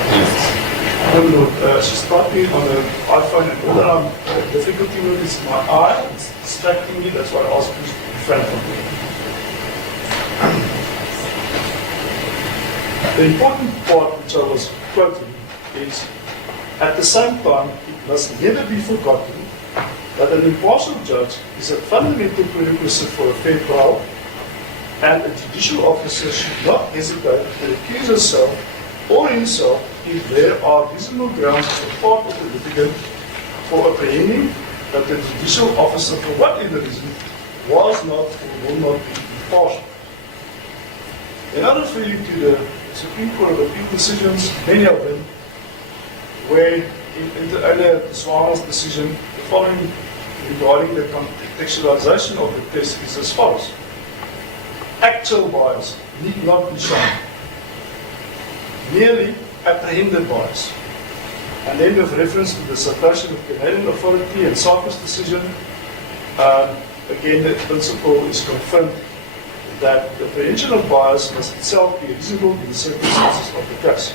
No, Lord, she's typing on the iPhone, and all that I'm difficulty with is my eye, it's distracting me, that's why I asked you to be in front of me. The important part which I was quoting is, at the same time, it must never be forgotten that an impartial judge is a fundamental prerequisite for a fair trial, and a judicial officer should not hesitate to recuse herself or himself if there are reasonable grounds on the part of the litigant for apprehending that the judicial officer, for whatever reason, was not or will not be impartial. And I refer you to the Supreme Court of Appeal decisions, many of them, where in the earlier Swana's decision, the following regarding the contextualization of the test is as follows. Actual bias need not be shown, merely apprehended bias. And then with reference to the citation of Canadian authority and Cyprus decision, again the principle is confirmed that the apprehension of bias must itself be reasonable in the circumstances of the case.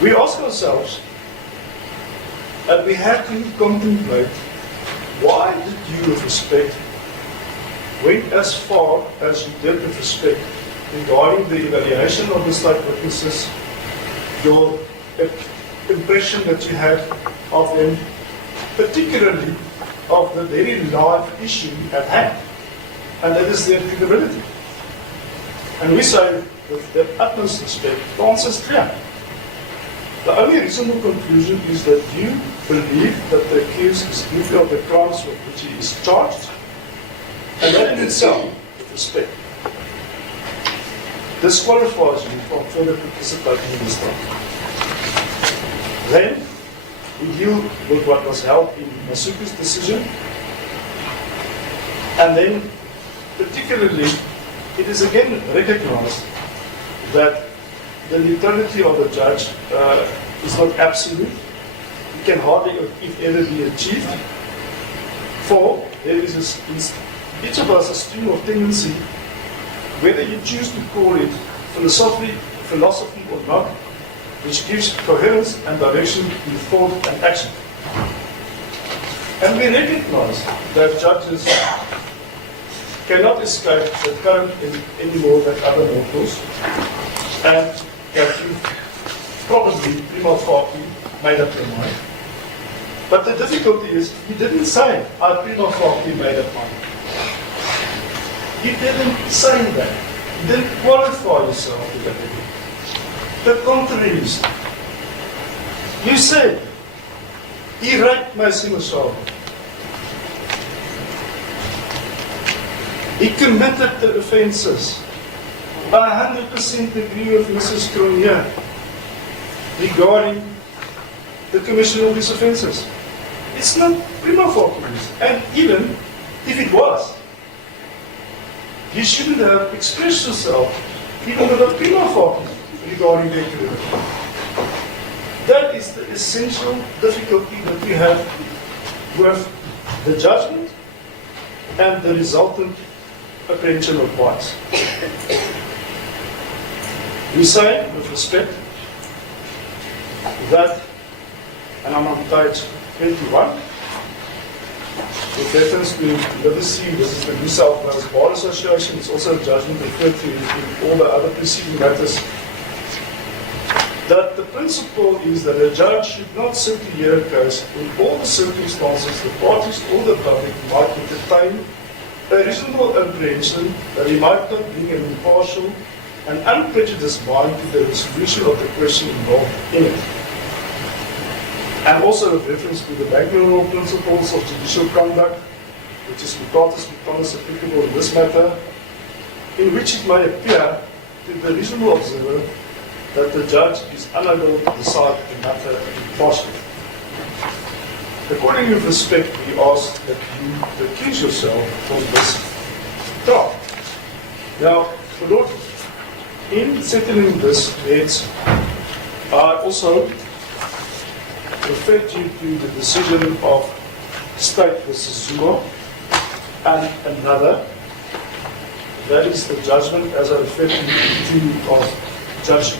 We ask ourselves, and we have to contemplate, why did you with respect went as far as you did with respect regarding the evaluation of the state witnesses, your impression that you had of them, particularly of the very live issue at hand, and that is their credibility. And we say, with the utmost respect, the answer is clear. The only reasonable conclusion is that you believe that the accused is guilty of the crimes with which he is charged, and that in itself, with respect, disqualifies you from further participating in this trial. Then, we deal with what was held in Mosopa's decision, and then, particularly, it is again recognized that the neutrality of the judge is not absolute. It can hardly, if ever, be achieved. For there is each of us a stream of tendency, whether you choose to call it philosophy or not, which gives coherence and direction to thought and action. And we recognize that judges cannot escape the current any more than other mortals, and that you probably prima facie made up your mind. But the difficulty is, you didn't say, I prima facie made up my mind. You didn't say that. You didn't qualify yourself with that. The contrary is, you said, he raped Mosopa. He committed the offences. I 100% agree with Mrs. Cronje regarding the commission of these offences. It's not prima facie. And even if it was, you shouldn't have expressed yourself even with a prima facie regarding their career. That is the essential difficulty that we have with the judgment and the resultant apprehension of bias. We say, with respect, that, and I'm on page 21, with reference to literacy, this is the New South Wales Bar Association, it's also a judgment referred to in all the other preceding matters, that the principle is that a judge should not simply hear a case in all the circumstances the parties or the public might entertain a reasonable apprehension that he might not bring an impartial and unprejudiced mind to the resolution of the question involved in it. And also with reference to the Bangalore principles of judicial conduct, which is mutatis mutandis applicable in this matter, in which it may appear to the reasonable observer that the judge is unable to decide the matter impartially. Accordingly, with respect, we ask that you recuse yourself from this trial. Now, for Lord, in settling this needs, I also referred you to the decision of State versus Zuma and another. That is the judgment, as I referred to you, of Judge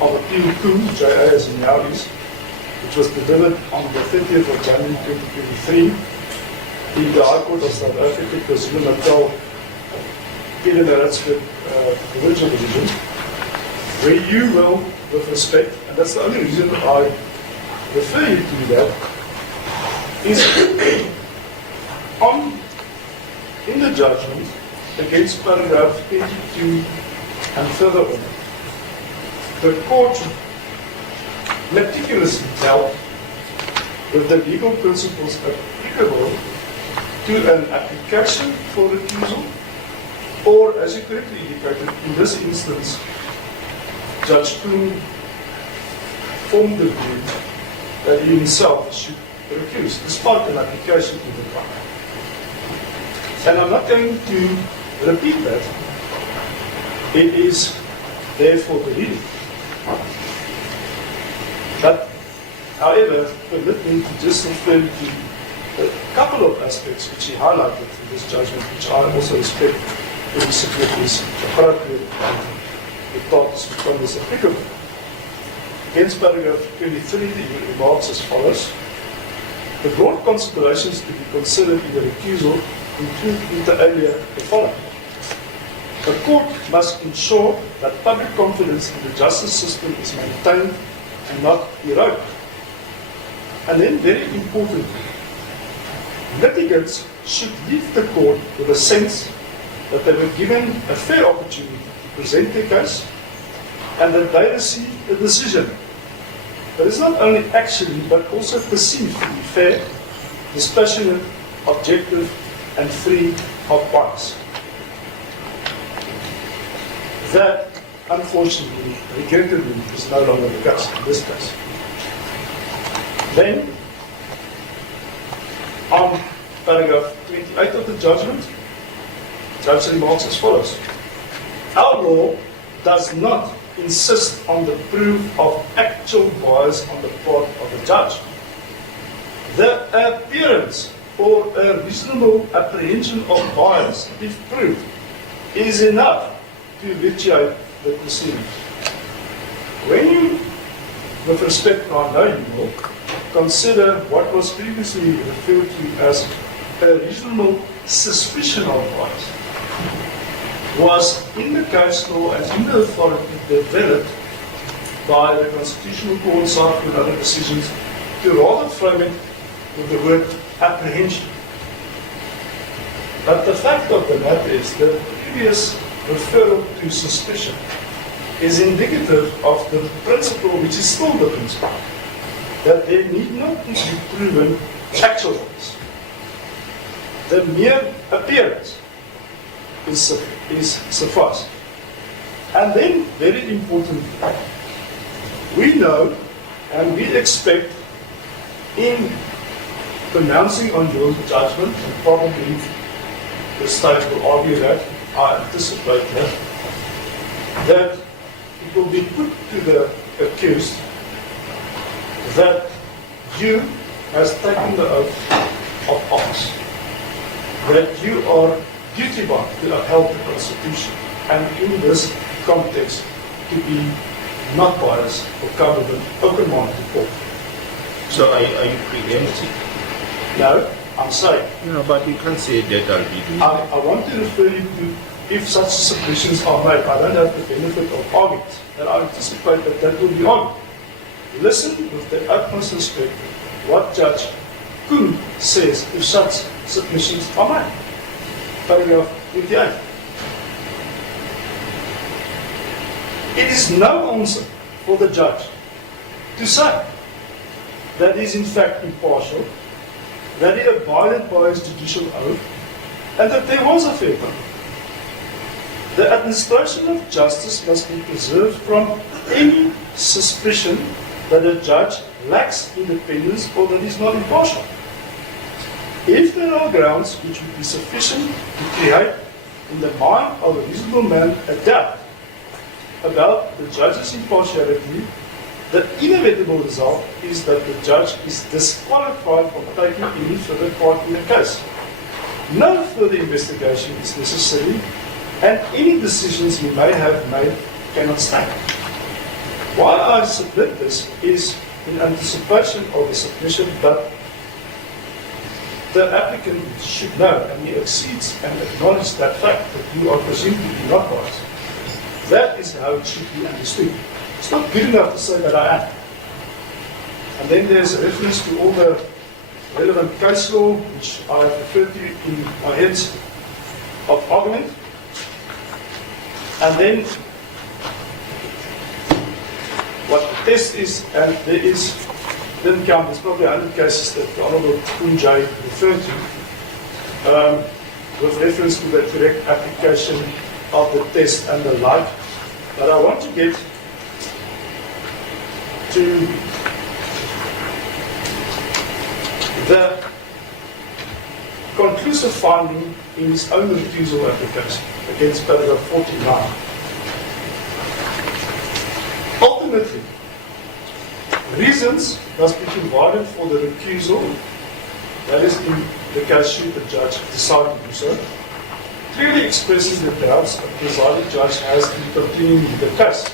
of Appeal 2, JA as in Yaudis, which was delivered on the 30th of January 2023 in the High Court of South Africa, KwaZulu-Natal, Pietermaritzburg, Provincial Division, where you will, with respect, and that's the only reason I refer you to that, is in the judgment against paragraph 22 and further on, the court meticulously dealt with the legal principles applicable to an application for recusal, or, as you correctly indicated, in this instance, Judge Poon formed the view that he himself should recuse, despite an application to the court. And I'm not going to repeat that. It is there for the reading. But, however, permit me to just refer to a couple of aspects which he highlighted in this judgment, which I also respect to be submit is appropriate and the thoughts from this applicable. Against paragraph 23, he remarks as follows: the broad considerations to be considered in the recusal include inter alia the following. The court must ensure that public confidence in the justice system is maintained and not eroded. And then, very importantly, litigants should leave the court with a sense that they were given a fair opportunity to present their case and that they received a decision that is not only actually but also perceived to be fair, dispassionate, objective, and free of bias. That, unfortunately, regrettably, is no longer the case in this case. Then, on paragraph 28 of the judgment, Judge remarks as follows: our law does not insist on the proof of actual bias on the part of the judge. The appearance or a reasonable apprehension of bias, if proved, is enough to vitiate the proceedings. When you, with respect, I know you will, consider what was previously referred to as a reasonable suspicion of bias was in the case law and in the authority developed by the Constitutional Court, SARC and other decisions to rather frame it with the word apprehension. But the fact of the matter is that previous referral to suspicion is indicative of the principle, which is still the principle, that there need not be proven actual facts. The mere appearance is suffice. And then, very importantly, we know and we expect in pronouncing on your judgment, and probably the state will argue that, I anticipate that it will be put to the accused that you has taken the oath of office, that you are duty bound to uphold the Constitution, and in this context to be not biased or covered open-minded court. So are you preempting? No, I'm saying. No, but you can't say that I'll be doing. I want to refer you to, if such submissions are made, I don't have the benefit of arguments, and I anticipate that that will be argued. Listen with the utmost respect what Judge Kuhn says if such submissions are made. Paragraph 58. It is no answer for the judge to say that he is in fact impartial, that he abided by his judicial oath, and that there was a fair trial. The administration of justice must be preserved from any suspicion that a judge lacks independence or that he is not impartial. If there are grounds which would be sufficient to create in the mind of a reasonable man a doubt about the judge's impartiality, the inevitable result is that the judge is disqualified from taking any further part in the case. No further investigation is necessary, and any decisions he may have made cannot stand. Why I submit this is in anticipation of the submission, but the applicant should know, and he exceeds and acknowledge that fact, that you are presumed to be not biased. That is how it should be understood. It's not good enough to say that I am. And then there's a reference to all the relevant case law, which I have referred to in my heads of argument. And then what the test is, and there is, didn't count, there's probably 100 cases that the Honourable Kunjai referred to, with reference to the correct application of the test and the like. But I want to get to the conclusive finding in his own recusal application against paragraph 49. Ultimately, reasons must be provided for the recusal, that is in the case should the judge decide to do so, clearly expresses the doubts the presiding judge has in continuing with the case.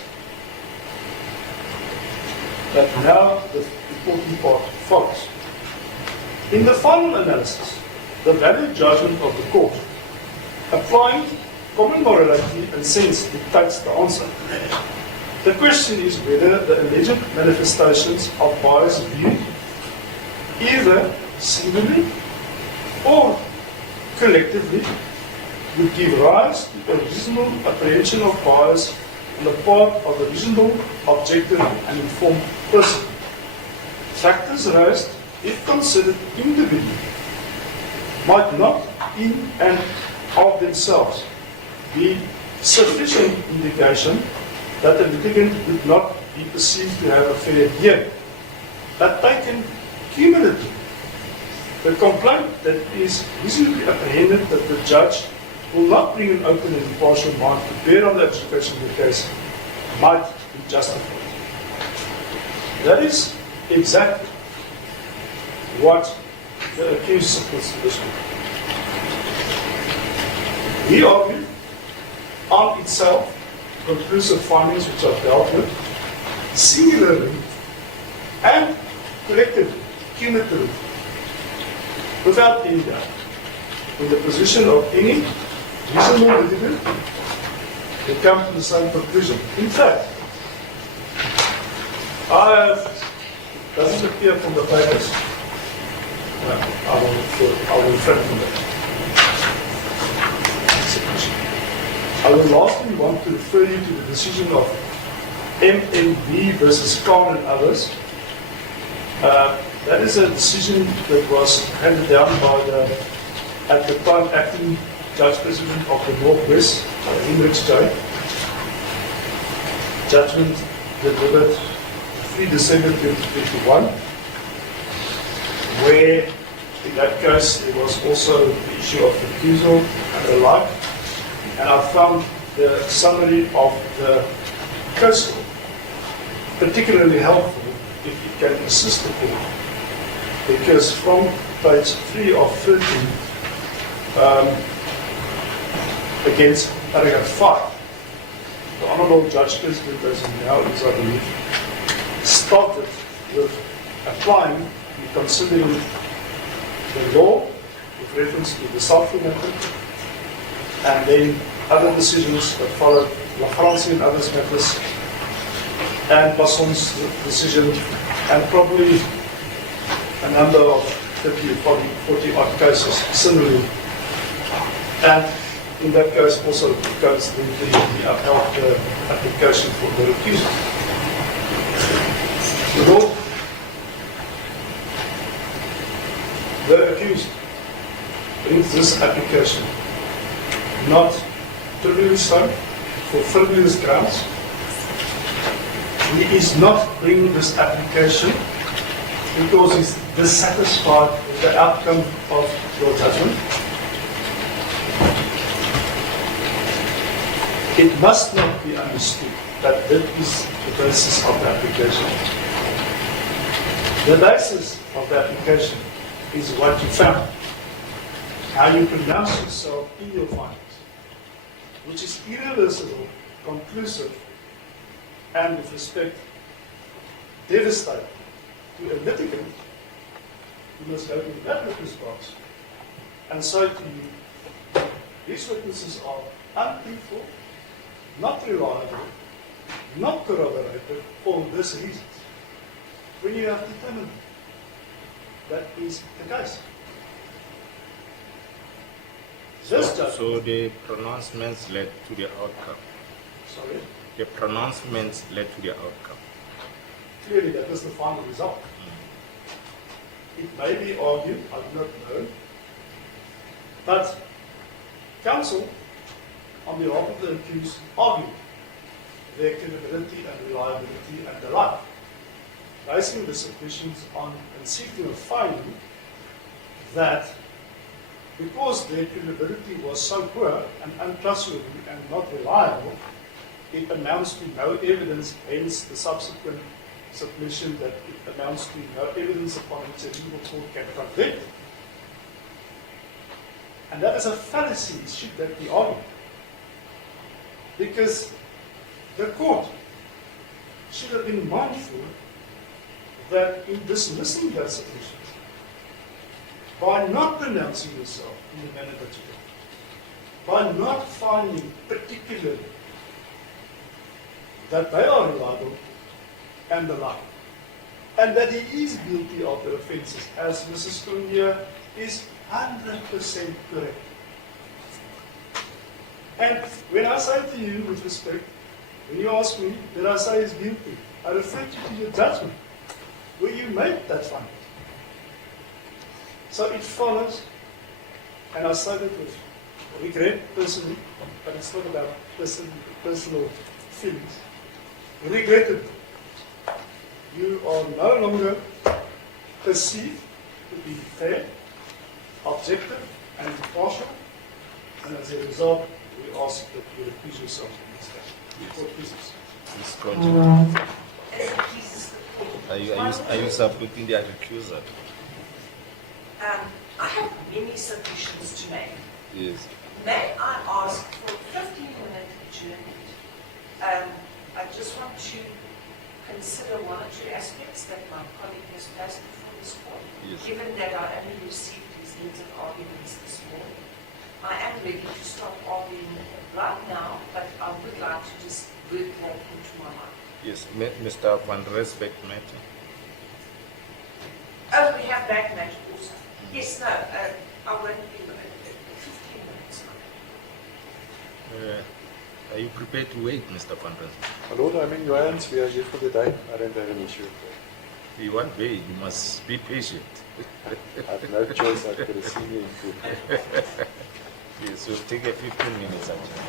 But now the important part follows. In the final analysis, the valid judgment of the court, applying common morality and sense dictates the answer. The question is whether the alleged manifestations of bias viewed either singly or collectively would give rise to a reasonable apprehension of bias on the part of a reasonable, objective and informed person. Factors raised, if considered individually, might not in and of themselves be sufficient indication that the litigant would not be perceived to have a fair hearing. But taken cumulatively, the complaint that is reasonably apprehended that the judge will not bring an open and impartial mind to bear on the adjudication of the case might be justified. That is exactly what the accused supports to this court. We argue on itself conclusive findings which are dealt with singularly and collectively cumulative, without any doubt, in the position of any reasonable litigant, they come to the same conclusion. In fact, doesn't appear from the papers. No, I will refer to that. I will lastly want to refer you to the decision of MDNtv versus Khan and others. That is a decision that was handed down by the, at the time, acting Judge President of the Northwest, Hendricks J. Judgment delivered 3 December 2021, where in that case there was also the issue of recusal and the like. And I found the summary of the case law particularly helpful if it can assist the court, because from page 3 of 13 against paragraph 5, the Honourable Judge President, as he now is, I believe, started with applying and considering the law with reference to the Southfield method, and then other decisions that followed, La France and others matters, and Basson's decision, and probably a number of 30 or 40 odd cases similarly. And in that case also coincidentally he upheld the application for the recusal. The law, the accused brings this application not frivolous for frivolous grounds. He is not bringing this application because he's dissatisfied with the outcome of your judgment. It must not be understood that that is the basis of the application. The basis of the application is what you found, how you pronounce yourself in your findings, which is irreversible, conclusive, and with respect, devastating to a litigant who must go to that witness box and say to you, these witnesses are untruthful, not reliable, not corroborated for this reason. When you have determined that is the case. So the pronouncements led to the outcome. Sorry? The pronouncements led to the outcome. Clearly that is the final result. It may be argued, I do not know, but counsel, on behalf of the accused, argued their credibility and reliability and the like, basing the submissions on and seeking a finding that because their credibility was so poor and untrustworthy and not reliable, it amounts to no evidence, hence the subsequent submission that it amounts to no evidence upon which a legal court can convict. And that is a fallacy, should that be argued. Because the court should have been mindful that in dismissing that submission, by not pronouncing yourself in the manner that you did, by not finding particularly that they are reliable and the like, and that he is guilty of the offences, as Mrs. Cunha is 100% correct. And when I say to you with respect, when you ask me, did I say he's guilty? I refer you to your judgment, where you made that finding. So it follows, and I say that with regret personally, but it's not about personal feelings. Regrettably, you are no longer perceived to be fair, objective, and impartial, and as a result, we ask that you recuse yourself from this case. Court business. Ms. Conte, are you submitting the recusal? I have many submissions to make. Yes. May I ask for a 15-minute adjournment? I just want to consider one or two aspects that my colleague has placed before the this point, Yes. given that I only received his heads of arguments this morning. I am ready to start arguing right now, but I would like to just work that into my mind. Yes, Mr. Van Respect matter. Oh, we have that matter also. Yes, no, I won't be 15 minutes. Are you prepared to wait, Mr. Van Respect? My Lord, I'm in your hands. We are here for the day. I don't have an issue. You won't wait, you must be patient. I have no choice. I've got a senior input. Yes, we'll take a 15 minutes actually.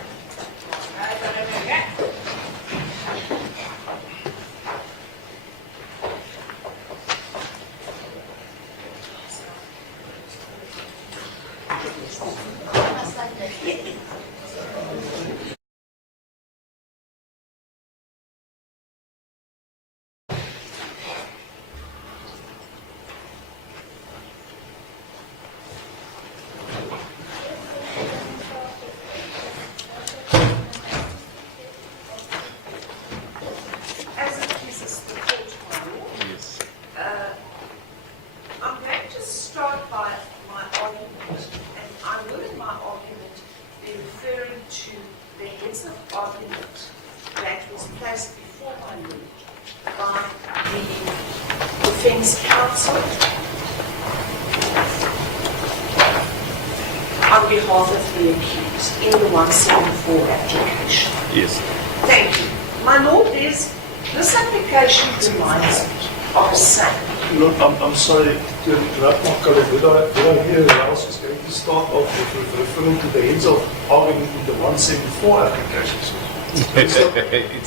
As it pleases the court, my lord, Yes. I'm going to start by my argument, and I will in my argument be referring to the heads of argument that was placed before my lord by the defense counsel on behalf of the accused in the 174 application. Yes. Thank you. My lord, this application reminds me of a saying. Look, I'm sorry to interrupt my colleague. Did I hear Rouse is going to start off with referring to the heads of argument in the 174 applications? It's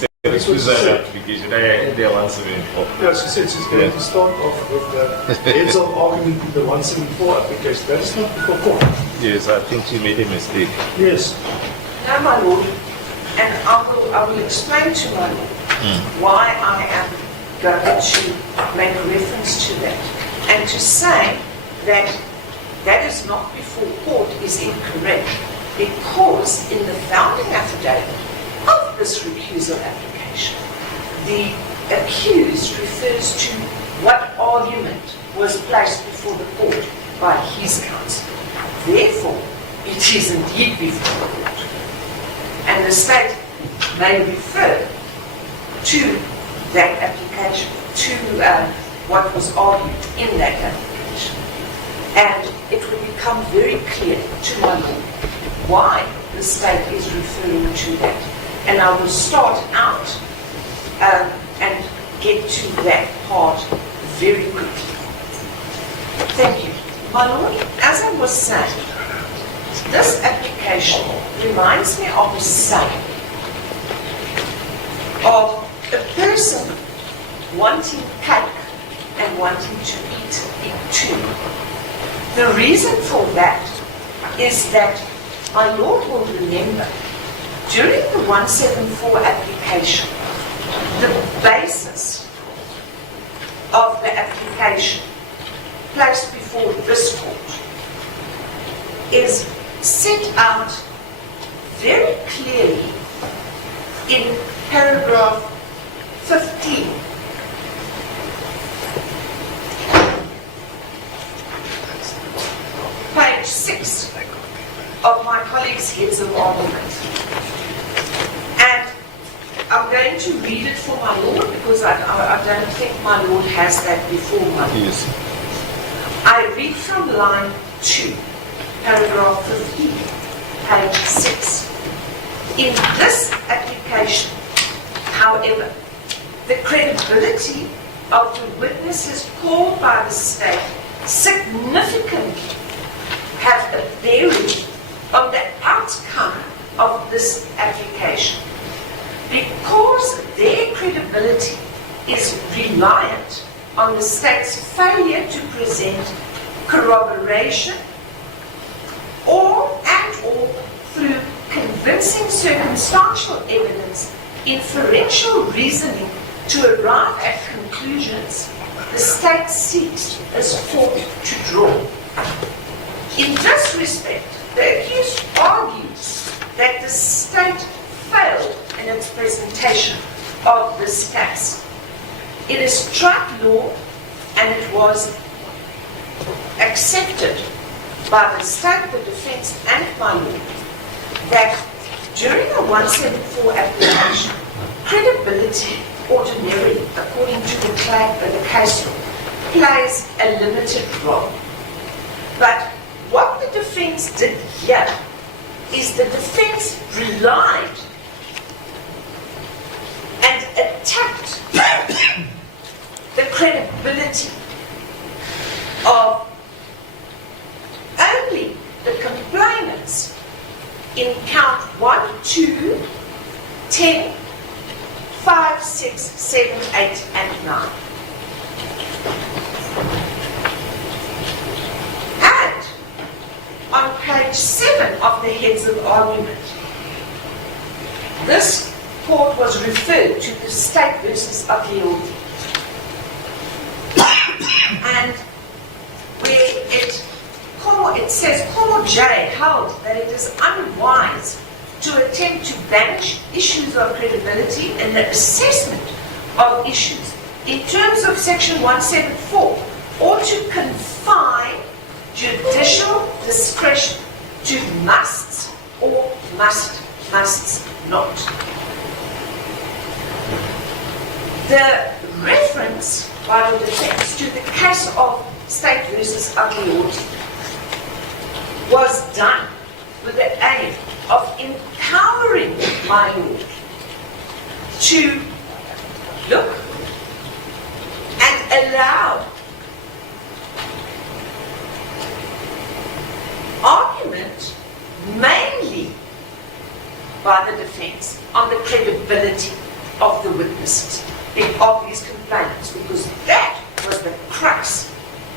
a recusal application. I there 174. Yes, she said she's going to start off with the heads of argument in the 174 application. That is not before court. Yes, I think she made a mistake. Yes. No, my lord, and I will explain to my lord why I am going to make reference to that. And to say that that is not before court is incorrect, because in the founding affidavit of this recusal application, the accused refers to what argument was placed before the court by his counsel. Therefore, it is indeed before the court. And the state may refer to that application, to what was argued in that application. And it will become very clear to my lord why the state is referring to that. And I will start out and get to that part very quickly. Thank you. My lord, as I was saying, this application reminds me of a saying of a person wanting cake and wanting to eat it too. The reason for that is that my lord will remember during the 174 application, the basis of the application placed before this court is set out very clearly in paragraph 15. Page 6 of my colleague's heads of argument. And I'm going to read it for my lord because I don't think my lord has that before my lord. Yes. I read from line 2, paragraph 15, page 6. In this application, however, the credibility of the witnesses called by the state significantly have a bearing on the outcome of this application, because their credibility is reliant on the state's failure to present corroboration or through convincing circumstantial evidence, inferential reasoning to arrive at conclusions the state seeks as court to draw. In this respect, the accused argues that the state failed in its presentation of this case. It is tried law, and it was accepted by the state, the defense, and my lord that during a 174 application, credibility ordinarily, according to the case law, plays a limited role. But what the defense did here is the defense relied and attacked the credibility of only the complainants in count 1, 2, 10, 5, 6, 7, 8, and 9. And on page 7 of the heads of argument, this court was referred to the state versus Aglioti. And where it says, Court J held that it is unwise to attempt to banish issues of credibility in the assessment of issues in terms of section 174, or to confine judicial discretion to musts or musts not. The reference by the defense to the case of State versus Aglioti was done with the aim of empowering my lord to look and allow argument mainly by the defense on the credibility of the witnesses, of these complainants, because that was the crux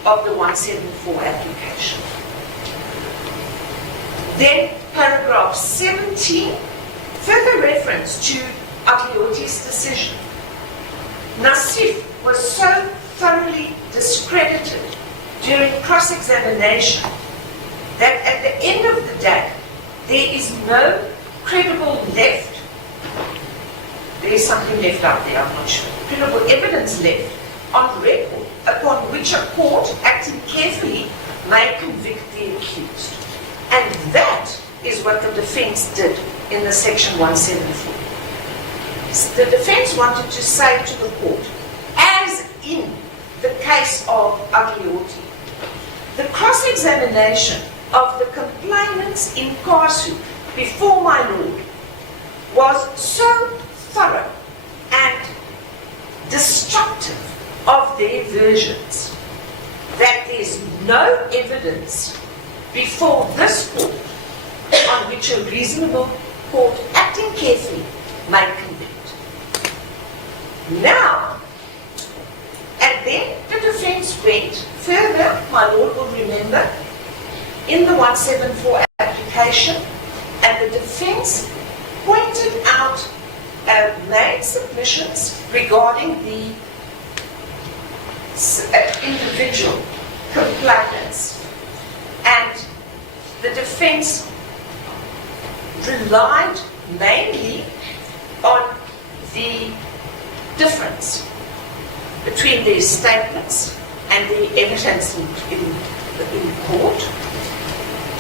of the 174 application. Then paragraph 17, further reference to Aglioti's decision. Nassif was so thoroughly discredited during cross-examination that at the end of the day, there is no credible left. There is something left out there, I'm not sure. Credible evidence left on record upon which a court, acting carefully, may convict the accused. And that is what the defense did in the section 174. The defense wanted to say to the court, as in the case of Aglioti, the cross-examination of the complainants in casu before my lord was so thorough and destructive of their versions that there's no evidence before this court on which a reasonable court, acting carefully, may convict. Now, and then the defense went further, my lord will remember, in the 174 application, and the defense pointed out, made submissions regarding the individual complainants. And the defense relied mainly on the difference between their statements and the evidence in court,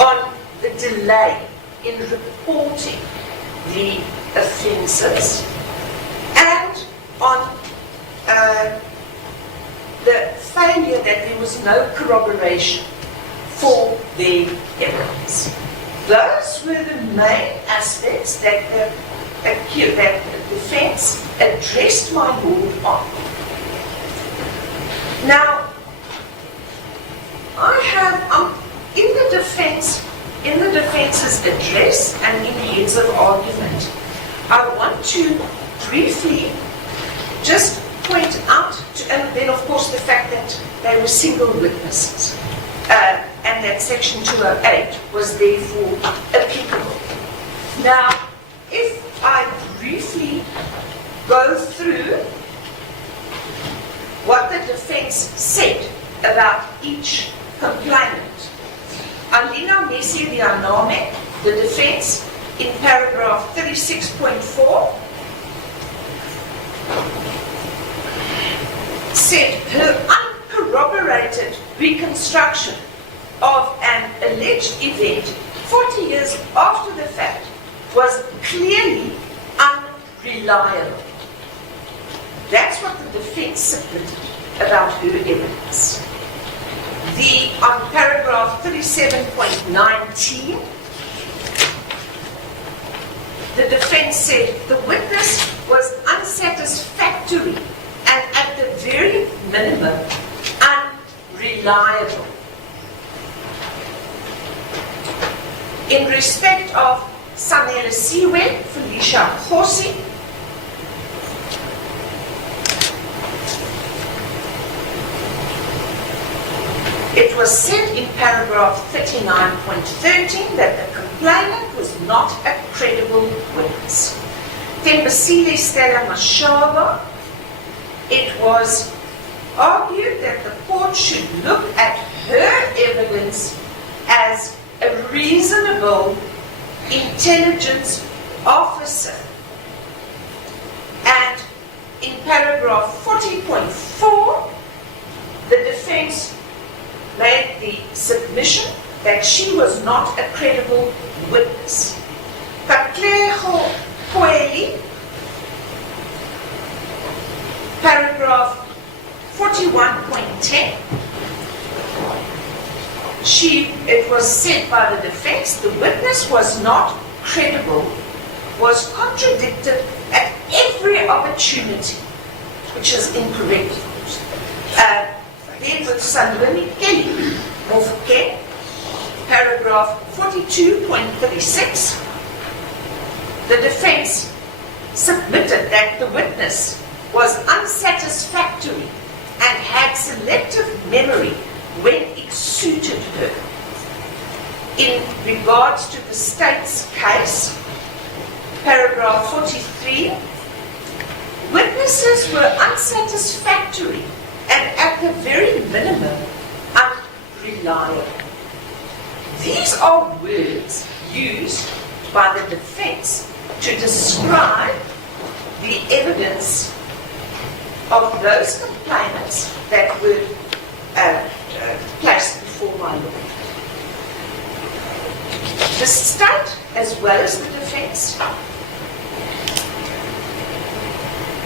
on the delay in reporting the offences, and on the failure that there was no corroboration for the evidence. Those were the main aspects that the defense addressed my lord on. Now, I have in the defense's address and in the heads of argument, I want to briefly just point out, and then of course the fact that they were single witnesses, and that section 208 was therefore applicable. Now, if I briefly go through what the defense said about each complainant. Alina Messi Vianame, the defense, in paragraph 36.4, said her uncorroborated reconstruction of an alleged event 40 years after the fact was clearly unreliable. That's what the defense submitted about her evidence. On paragraph 37.19, the defense said the witness was unsatisfactory and at the very minimum unreliable. In respect of Sanela Siwe, Felicia Hosi, it was said in paragraph 39.13 that the complainant was not a credible witness. Tembisile Stella Mashaba, it was argued that the court should look at her evidence as a reasonable intelligence officer. And in paragraph 40.4, the defense made the submission that she was not a credible witness. Kakleho Koeli, paragraph 41.10, it was said by the defense the witness was not credible, was contradicted at every opportunity, which is incorrect. Then with Sandwini Kelly, Mofuke, paragraph 42.36, the defense submitted that the witness was unsatisfactory and had selective memory when it suited her. In regards to the state's case, paragraph 43, witnesses were unsatisfactory and at the very minimum unreliable. These are words used by the defense to describe the evidence of those complainants that were placed before my lord. The state, as well as the defense,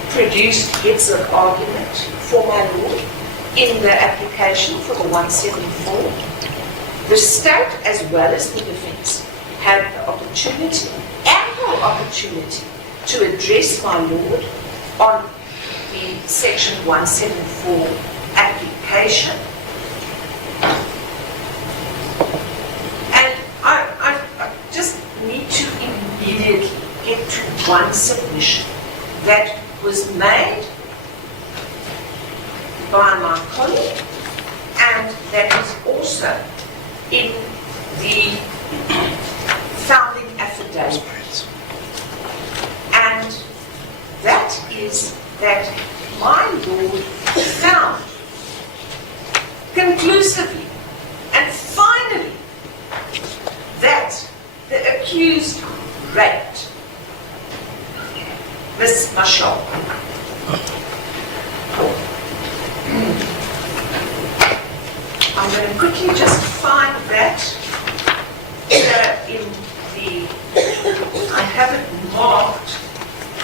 produced heads of argument for my lord in the application for the 174. The state, as well as the defense, had the opportunity, ample opportunity, to address my lord on the section 174 application. And I just need to immediately get to one submission that was made by my colleague and that is also in the founding affidavit. And that is that my lord found conclusively and finally that the accused raped Miss Marshall. I'm going to quickly just find that here in the, I have it marked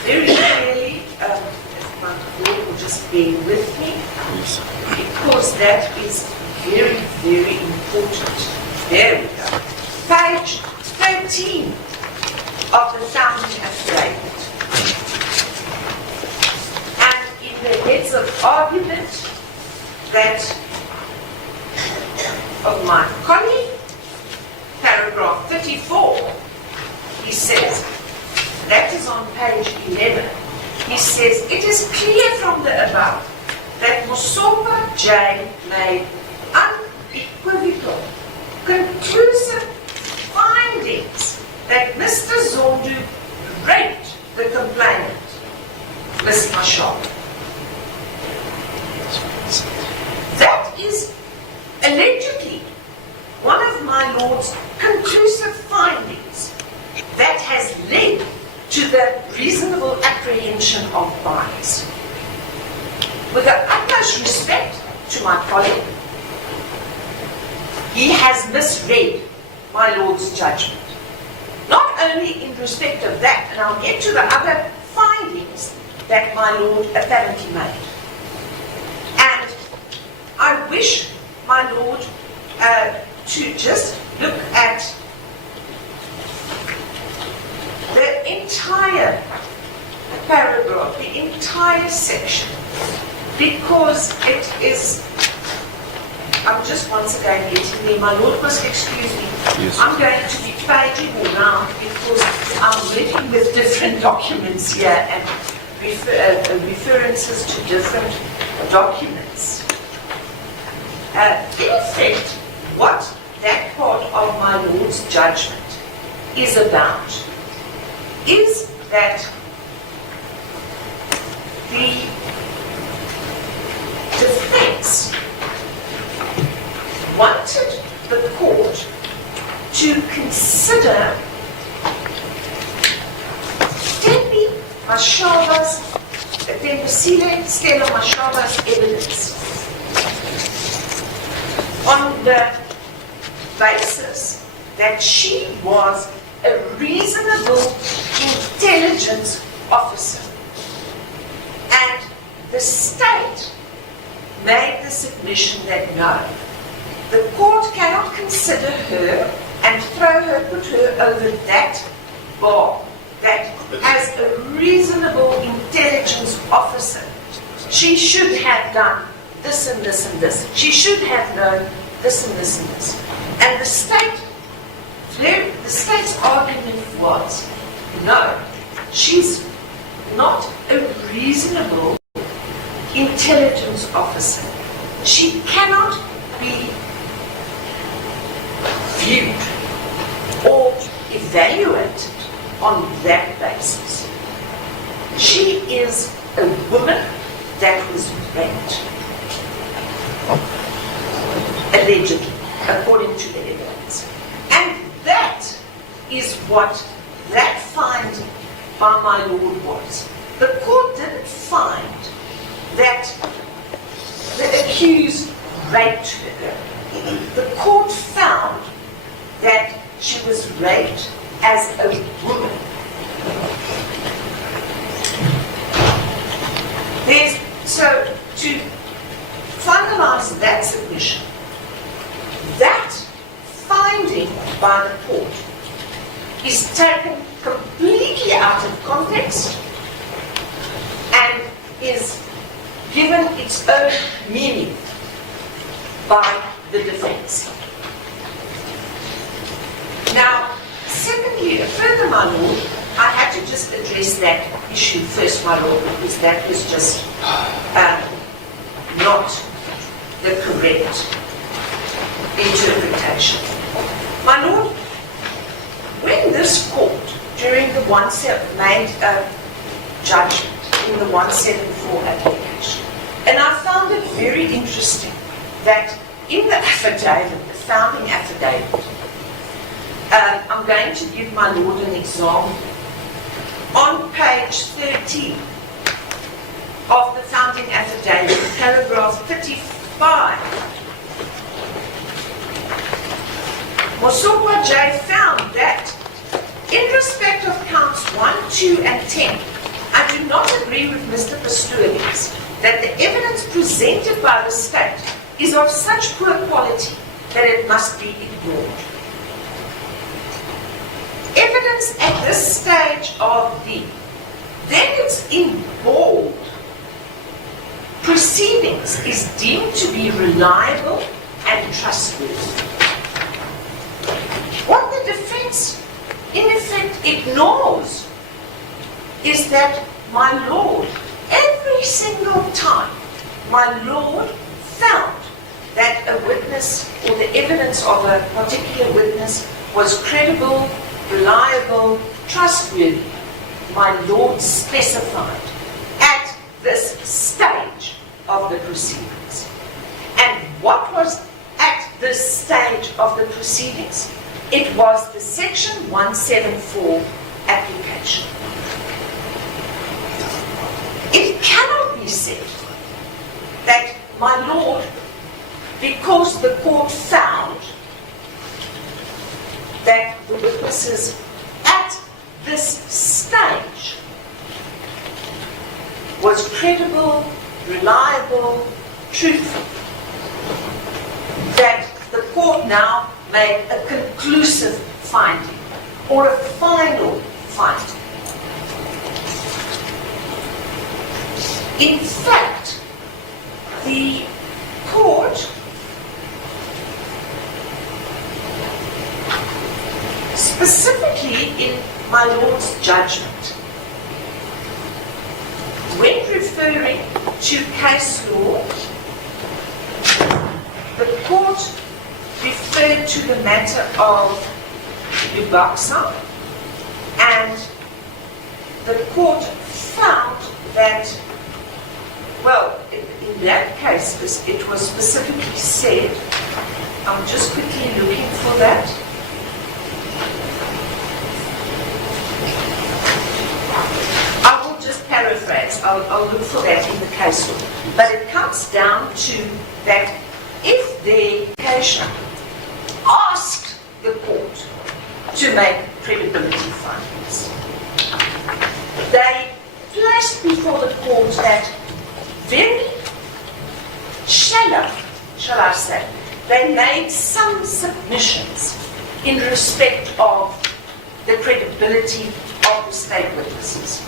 very clearly, if my board will just bear with me, because that is very, very important. There we go. Page 13 of the founding affidavit. And in the heads of argument that of my colleague, paragraph 34, he says, that is on page 11, he says, it is clear from the above that Mosopa J made unequivocal, conclusive findings that Mr. Zondo raped the complainant, Miss Marshall. That is allegedly one of my lord's conclusive findings that has led to the reasonable apprehension of bias. With the utmost respect to my colleague, he has misread my Lord's judgment. Not only in respect of that, and I'll get to the other findings that my Lord apparently made. And I wish my Lord to just look at the entire paragraph, the entire section, because it is, I'm just once again getting there, my Lord must excuse me. Yes. I'm going to be paging around because I'm working with different documents here and references to different documents. In effect, what that part of my Lord's judgment is about is that the defense wanted the court to consider Tembi Mashaba's, Tembisile Stella Mashaba's evidence on the basis that she was a reasonable intelligence officer. And the state made the submission that no, the court cannot consider her and put her over that bar, that as a reasonable intelligence officer, she should have done this and this and this. She should have known this and this and this. And the state's argument was, no, she's not a reasonable intelligence officer. She cannot be viewed or evaluated on that basis. She is a woman that was raped, allegedly, according to the evidence. And that is what that finding by my Lord was. The court didn't find that the accused raped her. The court found that she was raped as a woman. So to finalize that submission, that finding by the court is taken completely out of context and is given its own meaning by the defense. Now, secondly, further, my Lord, I had to just address that issue first, my Lord, because that was just not the correct interpretation. My Lord, when this court, during the made a judgment in the 174 application, and I found it very interesting that in the affidavit, the founding affidavit, I'm going to give my Lord an example. On page 13 of the founding affidavit, paragraph 35, Mosopa J found that in respect of counts 1, 2, and 10, I do not agree with Mr. Pastorius that the evidence presented by the state is of such poor quality that it must be ignored. Evidence at this stage of the, then it's in bold, proceedings is deemed to be reliable and trustworthy. What the defense in effect ignores is that my Lord, every single time my Lord found that a witness or the evidence of a particular witness was credible, reliable, trustworthy, my Lord specified at this stage of the proceedings. And what was at this stage of the proceedings? It was the section 174 application. It cannot be said that my Lord, because the court found that the witnesses at this stage was credible, reliable, truthful, that the court now made a conclusive finding or a final finding. In fact, the court specifically in my Lord's judgment, when referring to case law, the court referred to the matter of Lubaksa, and the court found that, well, in that case, it was specifically said, I'm just quickly looking for that. I will just paraphrase, I'll look for that in the case law. But it comes down to that if the patient asked the court to make credibility findings, they placed before the court that very shallow, shall I say, they made some submissions in respect of the credibility of the state witnesses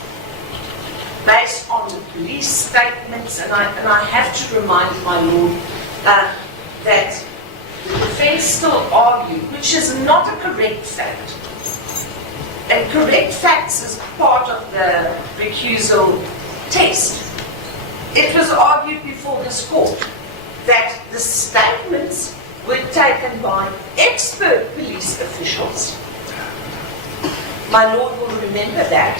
based on the police statements, and I have to remind my Lord that the defense still argued, which is not a correct fact, and correct facts is part of the recusal test. It was argued before this court that the statements were taken by expert police officials. My Lord will remember that.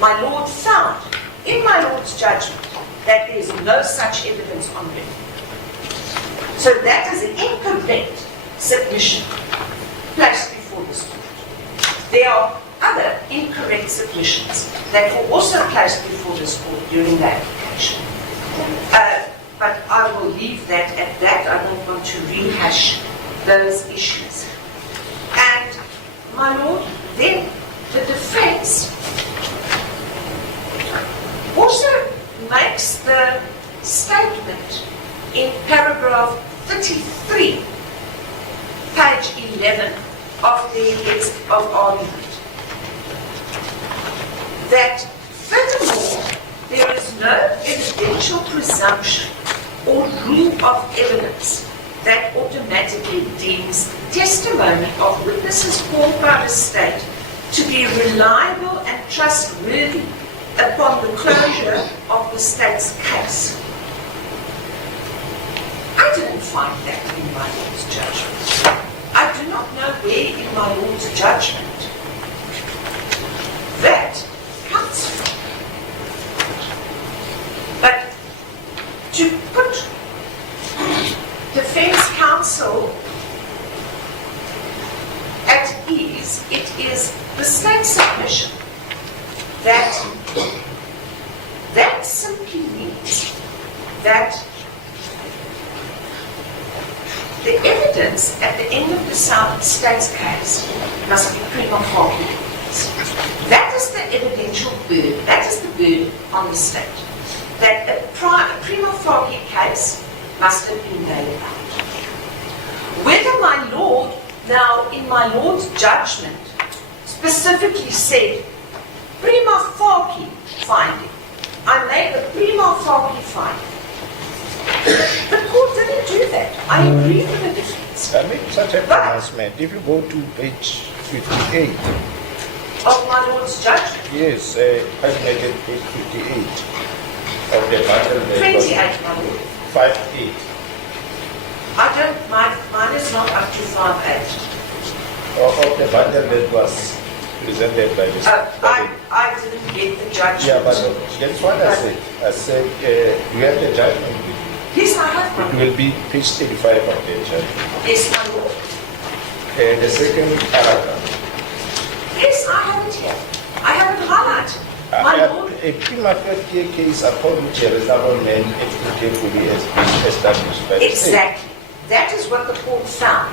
My Lord found in my Lord's judgment that there is no such evidence on record. So that is an incorrect submission placed before this court. There are other incorrect submissions that were also placed before this court during the application. But I will leave that at that. I don't want to rehash those issues. And my Lord, then the defense also makes the statement in paragraph 33, page 11 of the argument, that furthermore, there is no evidential presumption or rule of evidence that automatically deems testimony of witnesses called by the state to be reliable and trustworthy upon the closure of the state's case. I didn't find that in my Lord's judgment. I do not know where in my Lord's judgment that comes from. But to put defense counsel at ease, it is the state's submission that simply means that the evidence at the end of the state's case must be prima facie. That is the evidential burden. That is the burden on the state. That a prima facie case must have been laid out. Whether my Lord, now in my Lord's judgment, specifically said prima facie finding, I made a prima facie finding. The court didn't do that. I agree with the defense. I make such a pronouncement. If you go to page 58 of my Lord's judgment, yes, I make it page 58 of the bundle. 28, my Lord. 58. I don't, mine is not up to 58. Of the bundle that was presented by the I didn't get the judgment. yeah, but that's what I said. I said you have the judgment with you. Yes, I have It one. will be page 35 of the judgment. Yes, my Lord. The second paragraph. Yes, I have it here. I have it highlighted. My Lord. A prima facie case upon which a reasonable man expected to be established by the state. Exactly. That is what the court found.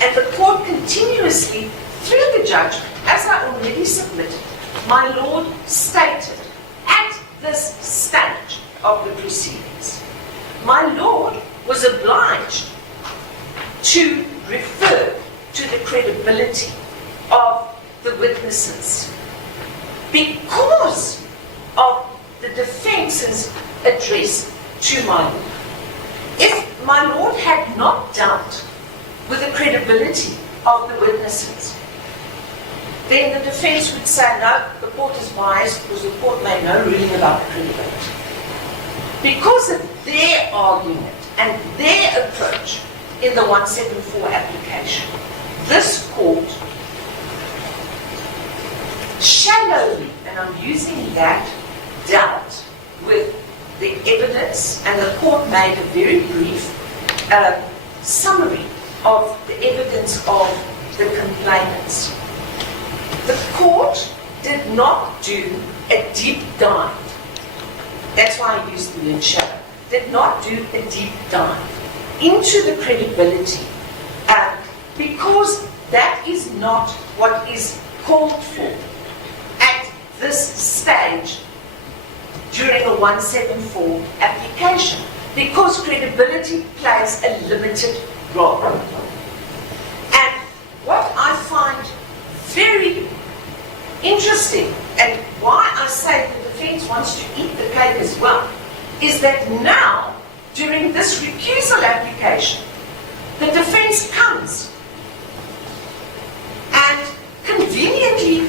And the court continuously, through the judge, as I already submitted, my lord stated at this stage of the proceedings, my lord was obliged to refer to the credibility of the witnesses because of the defense's address to my lord. If my lord had not dealt with the credibility of the witnesses, then the defense would say, no, the court is biased because the court made no ruling about the credibility. Because of their argument and their approach in the 174 application, this court shallowly, and I'm using that, dealt with the evidence, and the court made a very brief summary of the evidence of the complainants. The court did not do a deep dive. That's why I used the word shallow. Did not do a deep dive into the credibility, because that is not what is called for at this stage during a 174 application, because credibility plays a limited role. And what I find very interesting, and why I say the defense wants to eat the cake as well, is that now, during this recusal application, the defense comes and conveniently